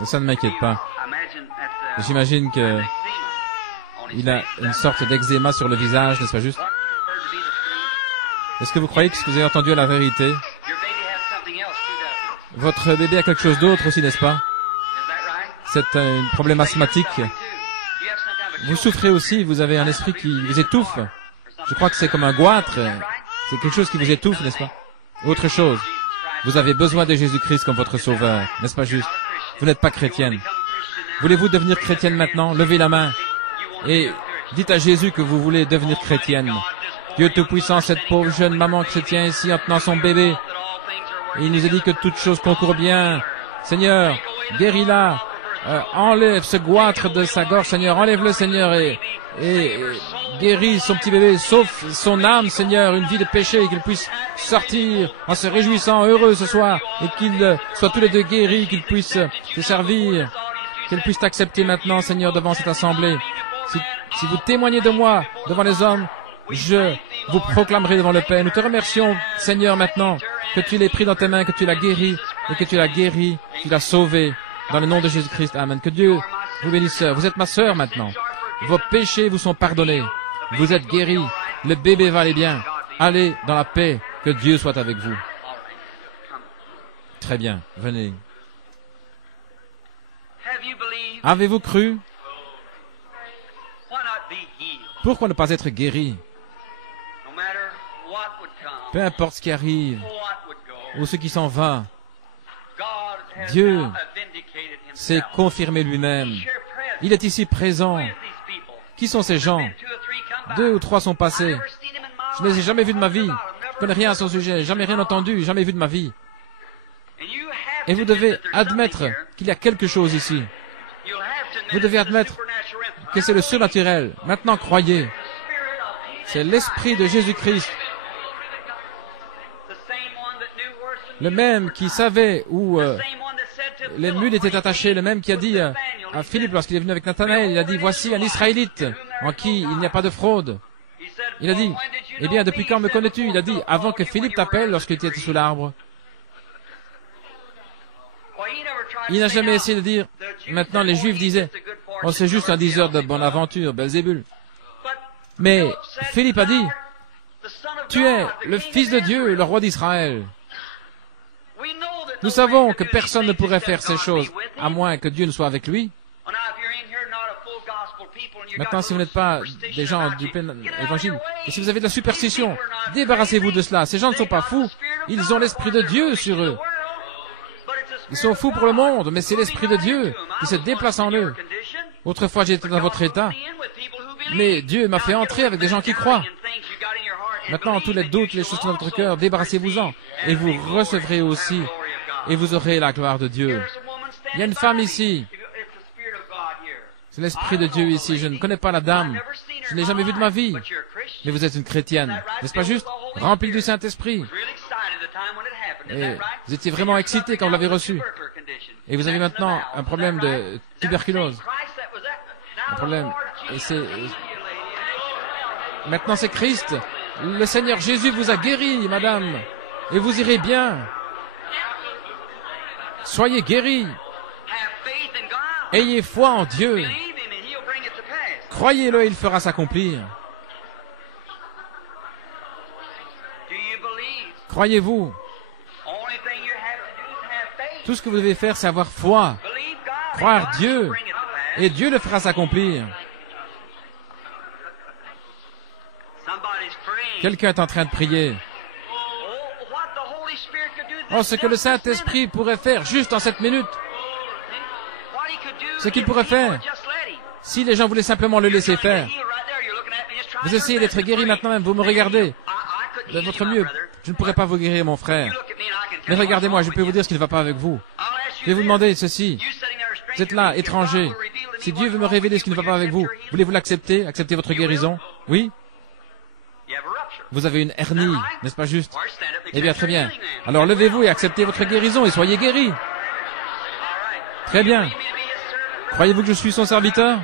Ça ne m'inquiète pas. J'imagine que il a une sorte d'eczéma sur le visage, n'est-ce pas juste? Est-ce que vous croyez que ce que vous avez entendu est la vérité? Votre bébé a quelque chose d'autre aussi, n'est-ce pas? C'est un problème asthmatique. Vous souffrez aussi, vous avez un esprit qui vous étouffe. Je crois que c'est comme un goitre. C'est quelque chose qui vous étouffe, n'est-ce pas? Autre chose. Vous avez besoin de Jésus-Christ comme votre sauveur, n'est-ce pas juste? Vous n'êtes pas chrétienne. Voulez-vous devenir chrétienne maintenant? Levez la main et dites à Jésus que vous voulez devenir chrétienne. Dieu Tout-Puissant, cette pauvre jeune maman qui se tient ici en tenant son bébé. Et il nous a dit que toute chose concourt bien. Seigneur, guéris-la. Enlève ce goitre de sa gorge, Seigneur. Enlève-le, Seigneur, et guéris son petit bébé. Sauf son âme, Seigneur, une vie de péché, qu'il puisse sortir en se réjouissant, heureux ce soir, et qu'ils soient tous les deux guéris, qu'ils puissent te servir, qu'ils puissent t'accepter maintenant, Seigneur, devant cette assemblée. Si vous témoignez de moi devant les hommes, je vous proclamerai devant le Père. Nous te remercions, Seigneur, maintenant, que tu l'aies pris dans tes mains, que tu l'as guéri, et que tu l'as guéri, tu l'as sauvé. Dans le nom de Jésus-Christ, Amen. Que Dieu vous bénisse, sœur. Vous êtes ma sœur maintenant. Vos péchés vous sont pardonnés. Vous êtes guéris. Le bébé va aller bien. Allez dans la paix. Que Dieu soit avec vous. Très bien. Venez. Avez-vous cru? Pourquoi ne pas être guéri? Peu importe ce qui arrive ou ce qui s'en va, Dieu s'est confirmé lui-même. Il est ici présent. Qui sont ces gens? 2 ou 3 sont passés. Je ne les ai jamais vus de ma vie. Je ne connais rien à son sujet. Jamais rien entendu. Jamais vu de ma vie. Et vous devez admettre qu'il y a quelque chose ici. Vous devez admettre que c'est le surnaturel. Maintenant, croyez. C'est l'Esprit de Jésus-Christ. Le même qui savait où les mules étaient attachées, le même qui a dit à Philippe lorsqu'il est venu avec Nathanaël, il a dit, voici un Israélite en qui il n'y a pas de fraude. Il a dit, eh bien, depuis quand me connais-tu? Il a dit, avant que Philippe t'appelle lorsque tu étais sous l'arbre. Il n'a jamais essayé de dire, maintenant les Juifs disaient, oh, c'est juste un diseur de bonne aventure, Belzébul. Mais Philippe a dit, tu es le Fils de Dieu, le roi d'Israël. Nous savons que personne ne pourrait faire ces choses, à moins que Dieu ne soit avec lui. Maintenant, si vous n'êtes pas des gens du évangile, et si vous avez de la superstition, débarrassez-vous de cela. Ces gens ne sont pas fous, ils ont l'Esprit de Dieu sur eux. Ils sont fous pour le monde, mais c'est l'Esprit de Dieu qui se déplace en eux. Autrefois, j'étais dans votre état, mais Dieu m'a fait entrer avec des gens qui croient. Maintenant, tous les doutes, les choses dans votre cœur, débarrassez-vous-en, et vous recevrez aussi, et vous aurez la gloire de Dieu. Il y a une femme ici. C'est l'Esprit de Dieu ici. Je ne connais pas la dame. Je ne l'ai jamais vue de ma vie. Mais vous êtes une chrétienne. N'est-ce pas juste? Remplie du Saint-Esprit. Et vous étiez vraiment excité quand vous l'avez reçu. Et vous avez maintenant un problème de tuberculose. Un problème. Et maintenant c'est Christ. Le Seigneur Jésus vous a guéri, madame. Et vous irez bien. Soyez guéris. Ayez foi en Dieu. Croyez-le, il fera s'accomplir. Croyez-vous? Tout ce que vous devez faire, c'est avoir foi. Croire Dieu. Et Dieu le fera s'accomplir. Quelqu'un est en train de prier. Oh, ce que le Saint-Esprit pourrait faire juste en cette minute. Ce qu'il pourrait faire. Si les gens voulaient simplement le laisser faire. Vous essayez d'être guéri maintenant même, vous me regardez. De votre mieux, je ne pourrais pas vous guérir, mon frère. Mais regardez-moi, je peux vous dire ce qui ne va pas avec vous. Je vais vous demander ceci. Vous êtes là, étranger. Si Dieu veut me révéler ce qui ne va pas avec vous, voulez-vous l'accepter? Accepter votre guérison? Oui? Vous avez une hernie, n'est-ce pas juste? Eh bien, très bien. Alors levez-vous et acceptez votre guérison et soyez guéris. Très bien. Croyez-vous que je suis son serviteur?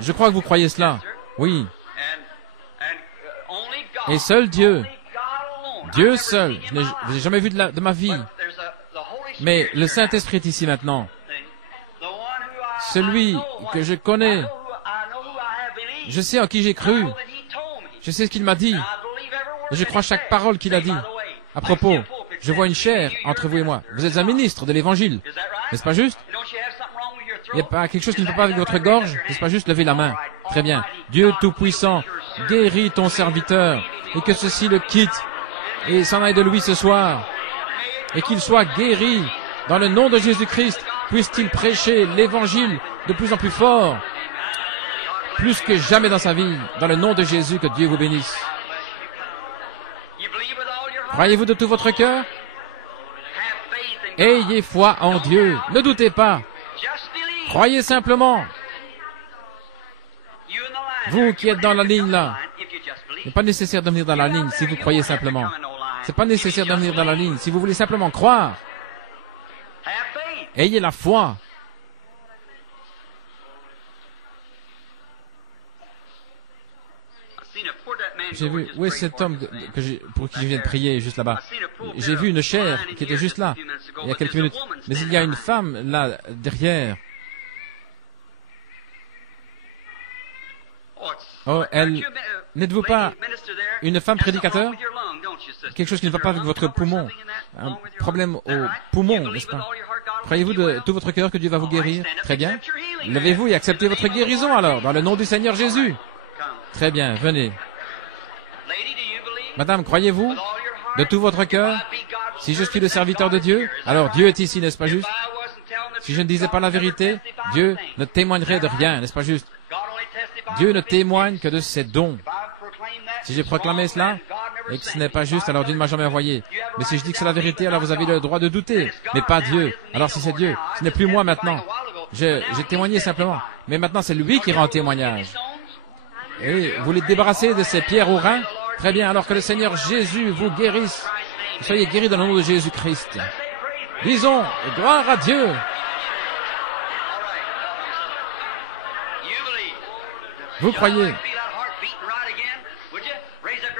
Je crois que vous croyez cela. Oui. Et seul Dieu, Dieu seul, je n'ai jamais vu de ma vie. Mais le Saint-Esprit est ici maintenant. Celui que je connais, je sais en qui j'ai cru. Je sais ce qu'il m'a dit. Et je crois chaque parole qu'il a dit. À propos, je vois une chair entre vous et moi. Vous êtes un ministre de l'Évangile. N'est-ce pas juste? Il n'y a pas quelque chose qui ne va pas avec votre gorge? N'est-ce pas juste? Levez la main. Très bien. Dieu Tout-Puissant, guéris ton serviteur et que ceci le quitte et s'en aille de lui ce soir. Et qu'il soit guéri dans le nom de Jésus-Christ. Puisse-t-il prêcher l'Évangile de plus en plus fort, plus que jamais dans sa vie, dans le nom de Jésus, que Dieu vous bénisse. Croyez-vous de tout votre cœur? Ayez foi en Dieu. Ne doutez pas. Croyez simplement. Vous qui êtes dans la ligne là, il n'est pas nécessaire de venir dans la ligne si vous croyez simplement. C'est pas nécessaire de venir dans la ligne si vous voulez simplement croire. Ayez la foi. J'ai vu, où est cet homme pour qui je viens de prier, juste là-bas? J'ai vu une chair qui était juste là, il y a quelques minutes. Mais il y a une femme là, derrière. Oh, elle... N'êtes-vous pas une femme prédicateur? Quelque chose qui ne va pas avec votre poumon. Un problème au poumon, n'est-ce pas? Croyez-vous de tout votre cœur que Dieu va vous guérir? Très bien. Levez-vous et acceptez votre guérison alors, dans le nom du Seigneur Jésus. Très bien, venez. Madame, croyez-vous de tout votre cœur? Si je suis le serviteur de Dieu, alors Dieu est ici, n'est-ce pas juste? Si je ne disais pas la vérité, Dieu ne témoignerait de rien, n'est-ce pas juste? Dieu ne témoigne que de ses dons. Si j'ai proclamé cela, et que ce n'est pas juste, alors Dieu ne m'a jamais envoyé. Mais si je dis que c'est la vérité, alors vous avez le droit de douter. Mais pas Dieu. Alors si c'est Dieu, ce n'est plus moi maintenant. J'ai témoigné simplement. Mais maintenant, c'est lui qui rend témoignage. Et vous voulez débarrasser de ces pierres au rein? Très bien, alors que le Seigneur Jésus vous guérisse. Soyez guéris dans le nom de Jésus-Christ. Disons, gloire à Dieu. Vous croyez?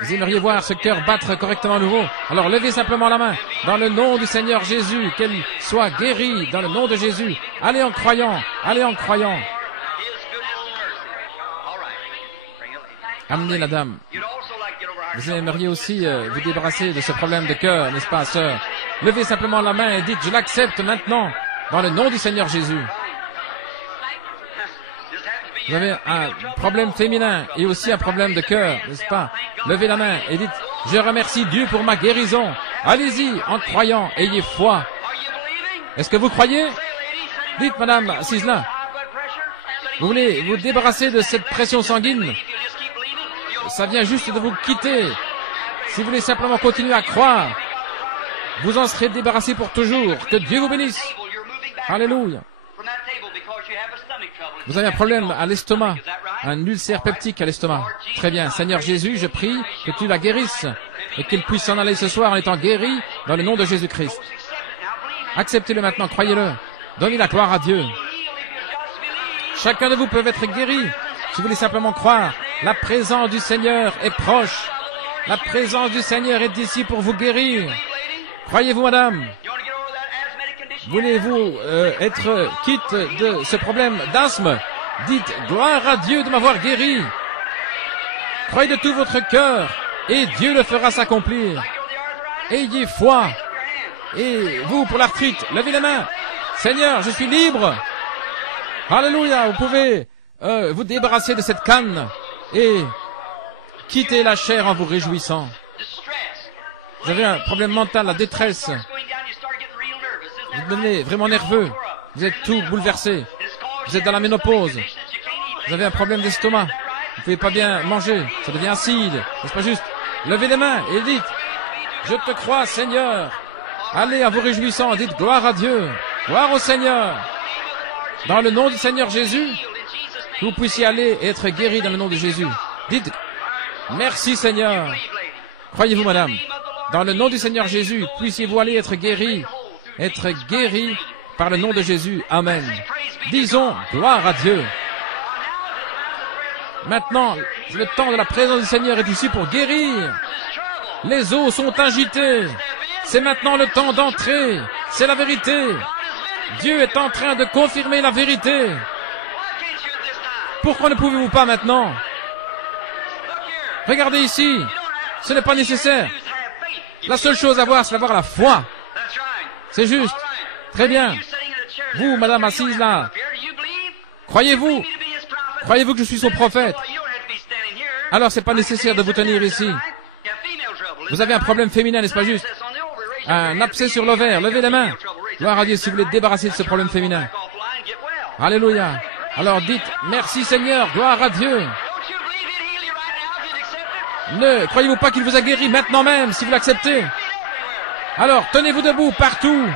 Vous aimeriez voir ce cœur battre correctement à nouveau? Alors levez simplement la main. Dans le nom du Seigneur Jésus, qu'elle soit guérie dans le nom de Jésus. Allez en croyant, allez en croyant. Amenez la dame. Vous aimeriez aussi vous débarrasser de ce problème de cœur, n'est-ce pas, sœur? Levez simplement la main et dites, je l'accepte maintenant, dans le nom du Seigneur Jésus. Vous avez un problème féminin et aussi un problème de cœur, n'est-ce pas? Levez la main et dites, je remercie Dieu pour ma guérison. Allez-y, en croyant, ayez foi. Est-ce que vous croyez? Dites, madame assise là, vous voulez vous débarrasser de cette pression sanguine? Ça vient juste de vous quitter. Si vous voulez simplement continuer à croire, vous en serez débarrassé pour toujours. Que Dieu vous bénisse. Alléluia. Vous avez un problème à l'estomac, un ulcère peptique à l'estomac. Très bien. Seigneur Jésus, je prie que tu la guérisses et qu'il puisse s'en aller ce soir en étant guéri dans le nom de Jésus-Christ. Acceptez-le maintenant, croyez-le. Donnez la gloire à Dieu. Chacun de vous peut être guéri. Si vous voulez simplement croire, la présence du Seigneur est proche. La présence du Seigneur est ici pour vous guérir. Croyez-vous, madame? Voulez-vous être quitte de ce problème d'asthme? Dites, gloire à Dieu de m'avoir guéri. Croyez de tout votre cœur et Dieu le fera s'accomplir. Ayez foi. Et vous, pour l'arthrite, levez les mains. Seigneur, je suis libre. Alléluia, vous pouvez vous débarrasser de cette canne et quitter la chair en vous réjouissant. Vous avez un problème mental, la détresse. Vous devenez vraiment nerveux. Vous êtes tout bouleversé. Vous êtes dans la ménopause. Vous avez un problème d'estomac. Vous ne pouvez pas bien manger. Ça devient acide. N'est-ce pas juste? Levez les mains et dites, je te crois, Seigneur. Allez en vous réjouissant. Dites gloire à Dieu. Gloire au Seigneur. Dans le nom du Seigneur Jésus, que vous puissiez aller et être guéri dans le nom de Jésus. Dites, merci Seigneur. Croyez-vous, madame? Dans le nom du Seigneur Jésus, puissiez-vous aller être guéri par le nom de Jésus. Amen. Disons, gloire à Dieu. Maintenant, le temps de la présence du Seigneur est ici pour guérir. Les eaux sont agitées. C'est maintenant le temps d'entrer. C'est la vérité. Dieu est en train de confirmer la vérité. Pourquoi ne pouvez-vous pas maintenant? Regardez ici. Ce n'est pas nécessaire. La seule chose à voir, c'est d'avoir la foi. C'est juste. Très bien. Vous, madame assise là, croyez-vous que je suis son prophète? Alors c'est pas nécessaire de vous tenir ici. Vous avez un problème féminin, n'est-ce pas juste? Un abcès sur l'ovaire. Levez les mains. Gloire à Dieu si vous voulez débarrasser de ce problème féminin. Alléluia. Alors dites, merci Seigneur, gloire à Dieu. Ne croyez-vous pas qu'il vous a guéri maintenant même, si vous l'acceptez? Alors, tenez-vous debout partout.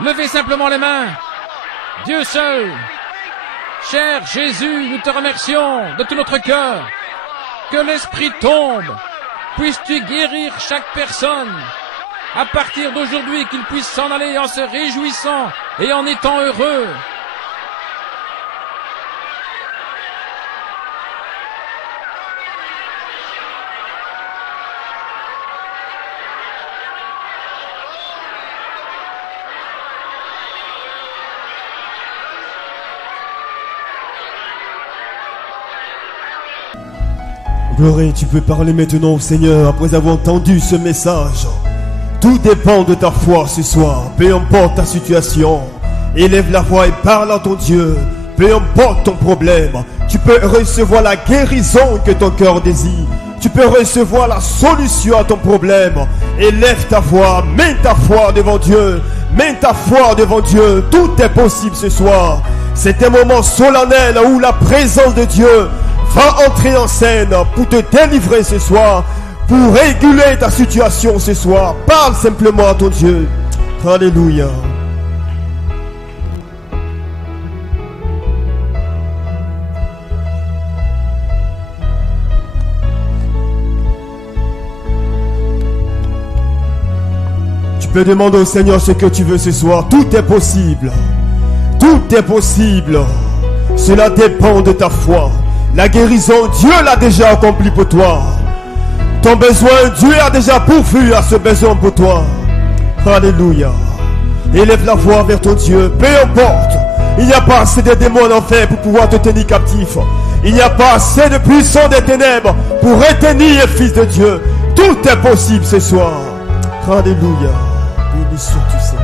Levez simplement les mains. Dieu seul. Cher Jésus, nous te remercions de tout notre cœur. Que l'Esprit tombe. Puisses-tu guérir chaque personne. À partir d'aujourd'hui, qu'il puisse s'en aller en se réjouissant et en étant heureux. Gloire, tu peux parler maintenant au Seigneur après avoir entendu ce message. Tout dépend de ta foi ce soir, peu importe ta situation. Élève la voix et parle à ton Dieu, peu importe ton problème. Tu peux recevoir la guérison que ton cœur désire. Tu peux recevoir la solution à ton problème. Élève ta voix, mets ta foi devant Dieu. Mets ta foi devant Dieu. Tout est possible ce soir. C'est un moment solennel où la présence de Dieu va entrer en scène pour te délivrer ce soir, pour réguler ta situation ce soir. Parle simplement à ton Dieu. Alléluia. Tu peux demander au Seigneur ce que tu veux ce soir. Tout est possible. Tout est possible. Cela dépend de ta foi. La guérison, Dieu l'a déjà accompli pour toi. Ton besoin, Dieu a déjà pourvu à ce besoin pour toi. Alléluia. Élève la voix vers ton Dieu. Peu importe. Il n'y a pas assez de démons en enfer pour pouvoir te tenir captif. Il n'y a pas assez de puissants des ténèbres pour retenir le Fils de Dieu. Tout est possible ce soir. Alléluia. Béni sois-tu, Seigneur.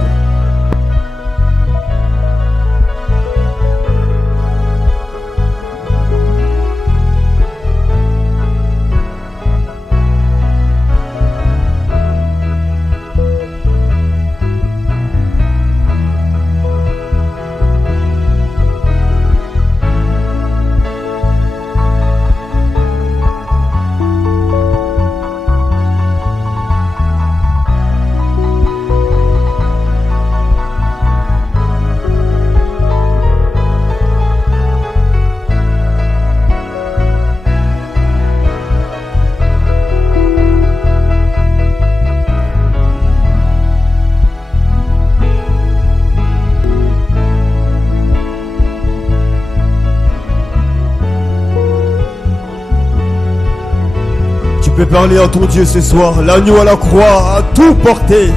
Parler à ton Dieu ce soir. L'agneau à la croix a tout porté.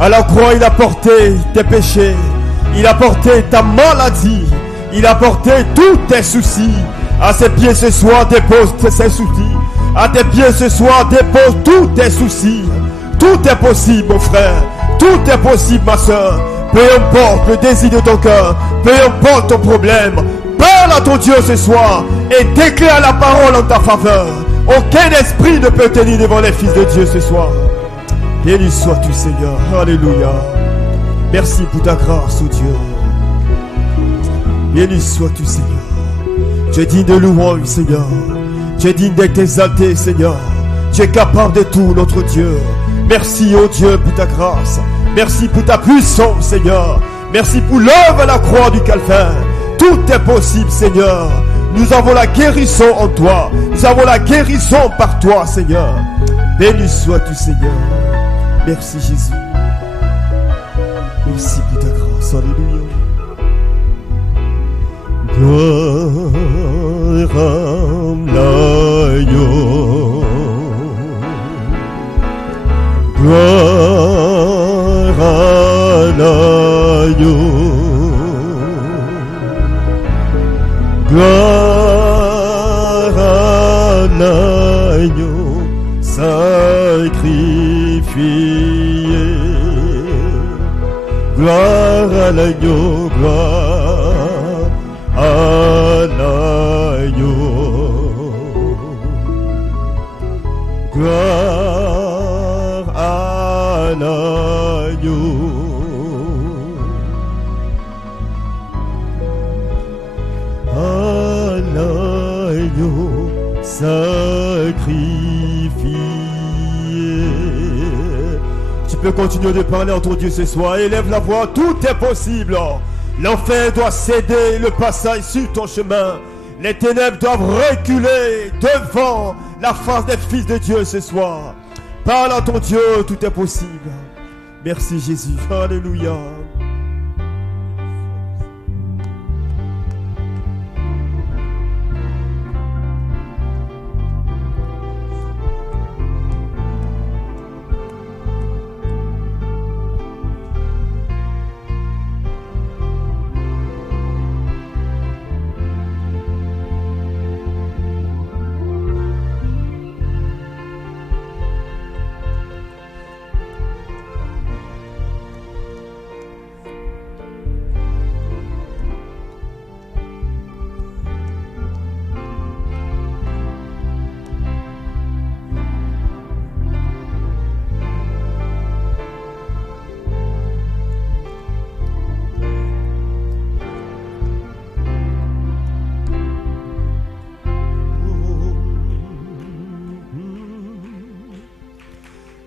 À la croix, il a porté tes péchés. Il a porté ta maladie. Il a porté tous tes soucis. À ses pieds ce soir, dépose tes soucis. À tes pieds ce soir, dépose tous tes soucis. Tout est possible, mon frère. Tout est possible, ma soeur. Peu importe le désir de ton cœur. Peu importe ton problème. Parle à ton Dieu ce soir et déclare la parole en ta faveur. Aucun esprit ne peut tenir devant les fils de Dieu ce soir. Béni sois-tu, Seigneur. Alléluia. Merci pour ta grâce, oh Dieu. Béni sois-tu, Seigneur. Tu es digne de louange, Seigneur. Tu es digne d'être exalté, Seigneur. Tu es capable de tout, notre Dieu. Merci, oh Dieu, pour ta grâce. Merci pour ta puissance, Seigneur. Merci pour l'œuvre à la croix du Calvaire. Tout est possible, Seigneur. Nous avons la guérison en toi. Nous avons la guérison par toi, Seigneur. Béni sois-tu, Seigneur. Merci, Jésus. Merci pour ta grâce. Alléluia. Gloire à l'agneau. Gloire à l'agneau. Gloire à l'agneau sacrifié. Gloire à l'agneau, gloire à l'agneau. Gloire à l'agneau. À l'agneau sacrifié. Tu peux continuer de parler en ton Dieu ce soir. Élève la voix, tout est possible. L'enfer doit céder le passage sur ton chemin. Les ténèbres doivent reculer devant la face des fils de Dieu ce soir. Parle à ton Dieu, tout est possible. Merci Jésus. Alléluia.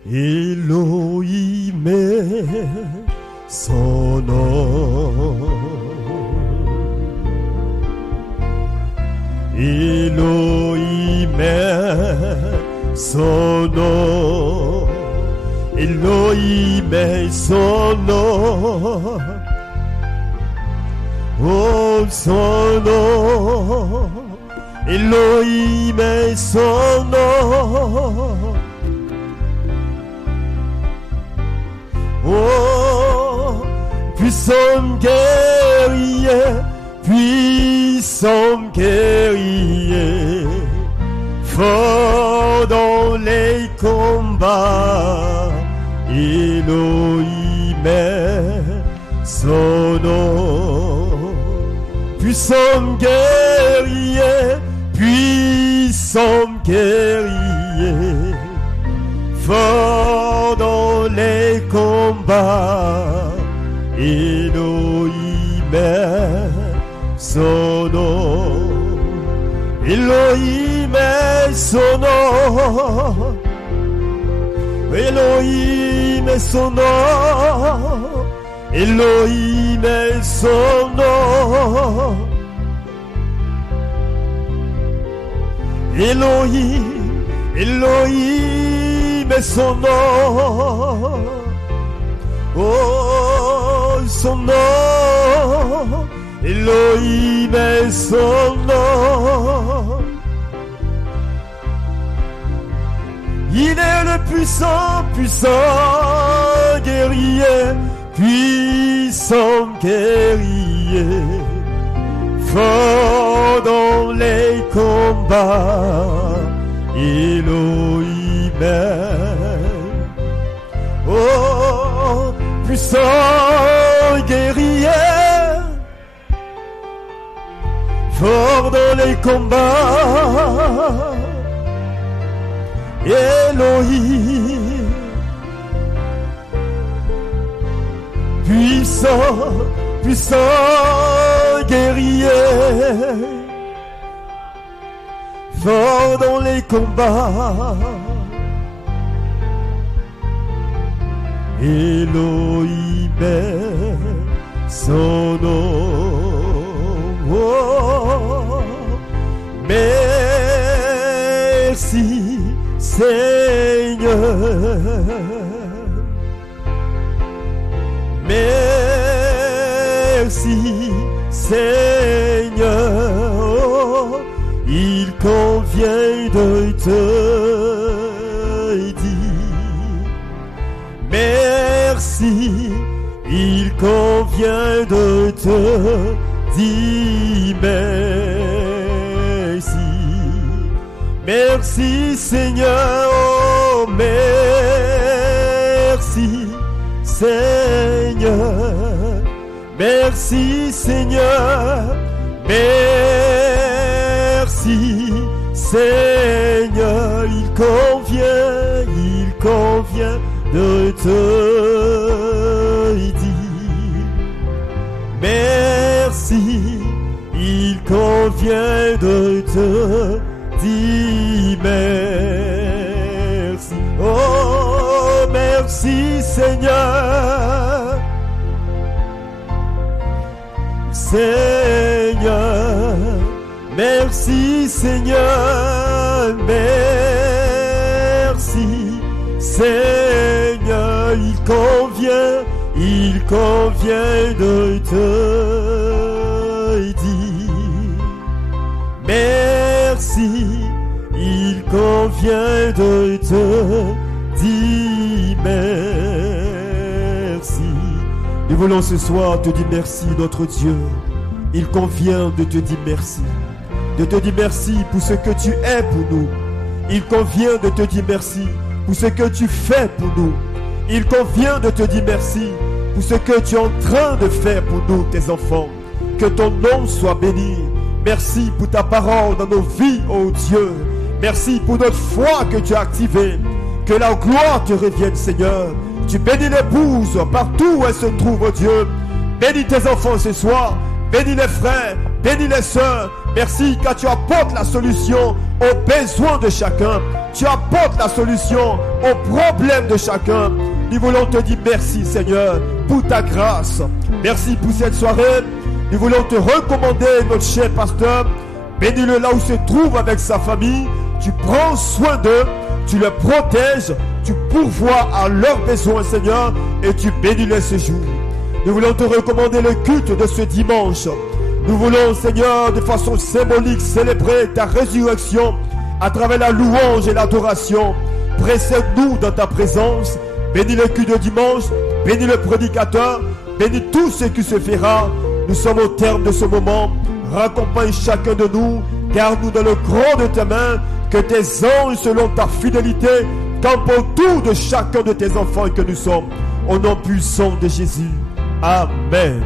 Elohim est son nom. Elohim est son nom. Elohim est son nom. Oh, son nom. Elohim est son nom. Oh, puissant guerrier, puissant guerrier, fort dans les combats, Elohim est son nom. Puissant guerrier, puissant guerrier, fort dans les combats, Elohim est son nom. Elohim est son nom. Elohim est son nom. Elohim est son nom. Elohim, Elohim est son nom. Oh, son nom. Elohim est son nom. Il est le puissant, puissant guerrier, puissant guerrier, fort dans les combats, Elohim est. Oh, puissant guerrier, fort dans les combats, Elohim, puissant, puissant guerrier, fort dans les combats, Elohim est son nom. Oh, merci Seigneur, merci Seigneur, il convient de te dire merci il convient de te dire merci. Merci Seigneur, oh merci Seigneur. Merci Seigneur, merci Seigneur, il convient de te dire merci, il convient de te dire merci. Oh merci Seigneur, Seigneur, merci Seigneur, merci Seigneur, il convient de te dire merci, il convient de te dire merci. Nous voulons ce soir te dire merci, notre Dieu. Il convient de te dire merci. De te dire merci pour ce que tu es pour nous. Il convient de te dire merci pour ce que tu fais pour nous. Il convient de te dire merci pour ce que tu es en train de faire pour nous, tes enfants. Que ton nom soit béni. Merci pour ta parole dans nos vies, ô Dieu. Merci pour notre foi que tu as activée. Que la gloire te revienne, Seigneur. Tu bénis l'épouse partout où elle se trouve, oh Dieu. Bénis tes enfants ce soir. Bénis les frères, bénis les sœurs. Merci car tu apportes la solution aux besoins de chacun. Tu apportes la solution aux problèmes de chacun. Nous voulons te dire merci Seigneur pour ta grâce. Merci pour cette soirée. Nous voulons te recommander notre cher pasteur. Bénis-le là où se trouve avec sa famille. Tu prends soin d'eux, tu les protèges, tu pourvois à leurs besoins Seigneur et tu bénis-les ce jour. Nous voulons te recommander le culte de ce dimanche. Nous voulons, Seigneur, de façon symbolique, célébrer ta résurrection à travers la louange et l'adoration. Précède-nous dans ta présence. Bénis le culte de dimanche, bénis le prédicateur, bénis tout ce qui se fera. Nous sommes au terme de ce moment. Raccompagne chacun de nous, garde-nous dans le creux de tes mains. Que tes anges, selon ta fidélité, campent autour de chacun de tes enfants que nous sommes. Au nom puissant de Jésus. Amen.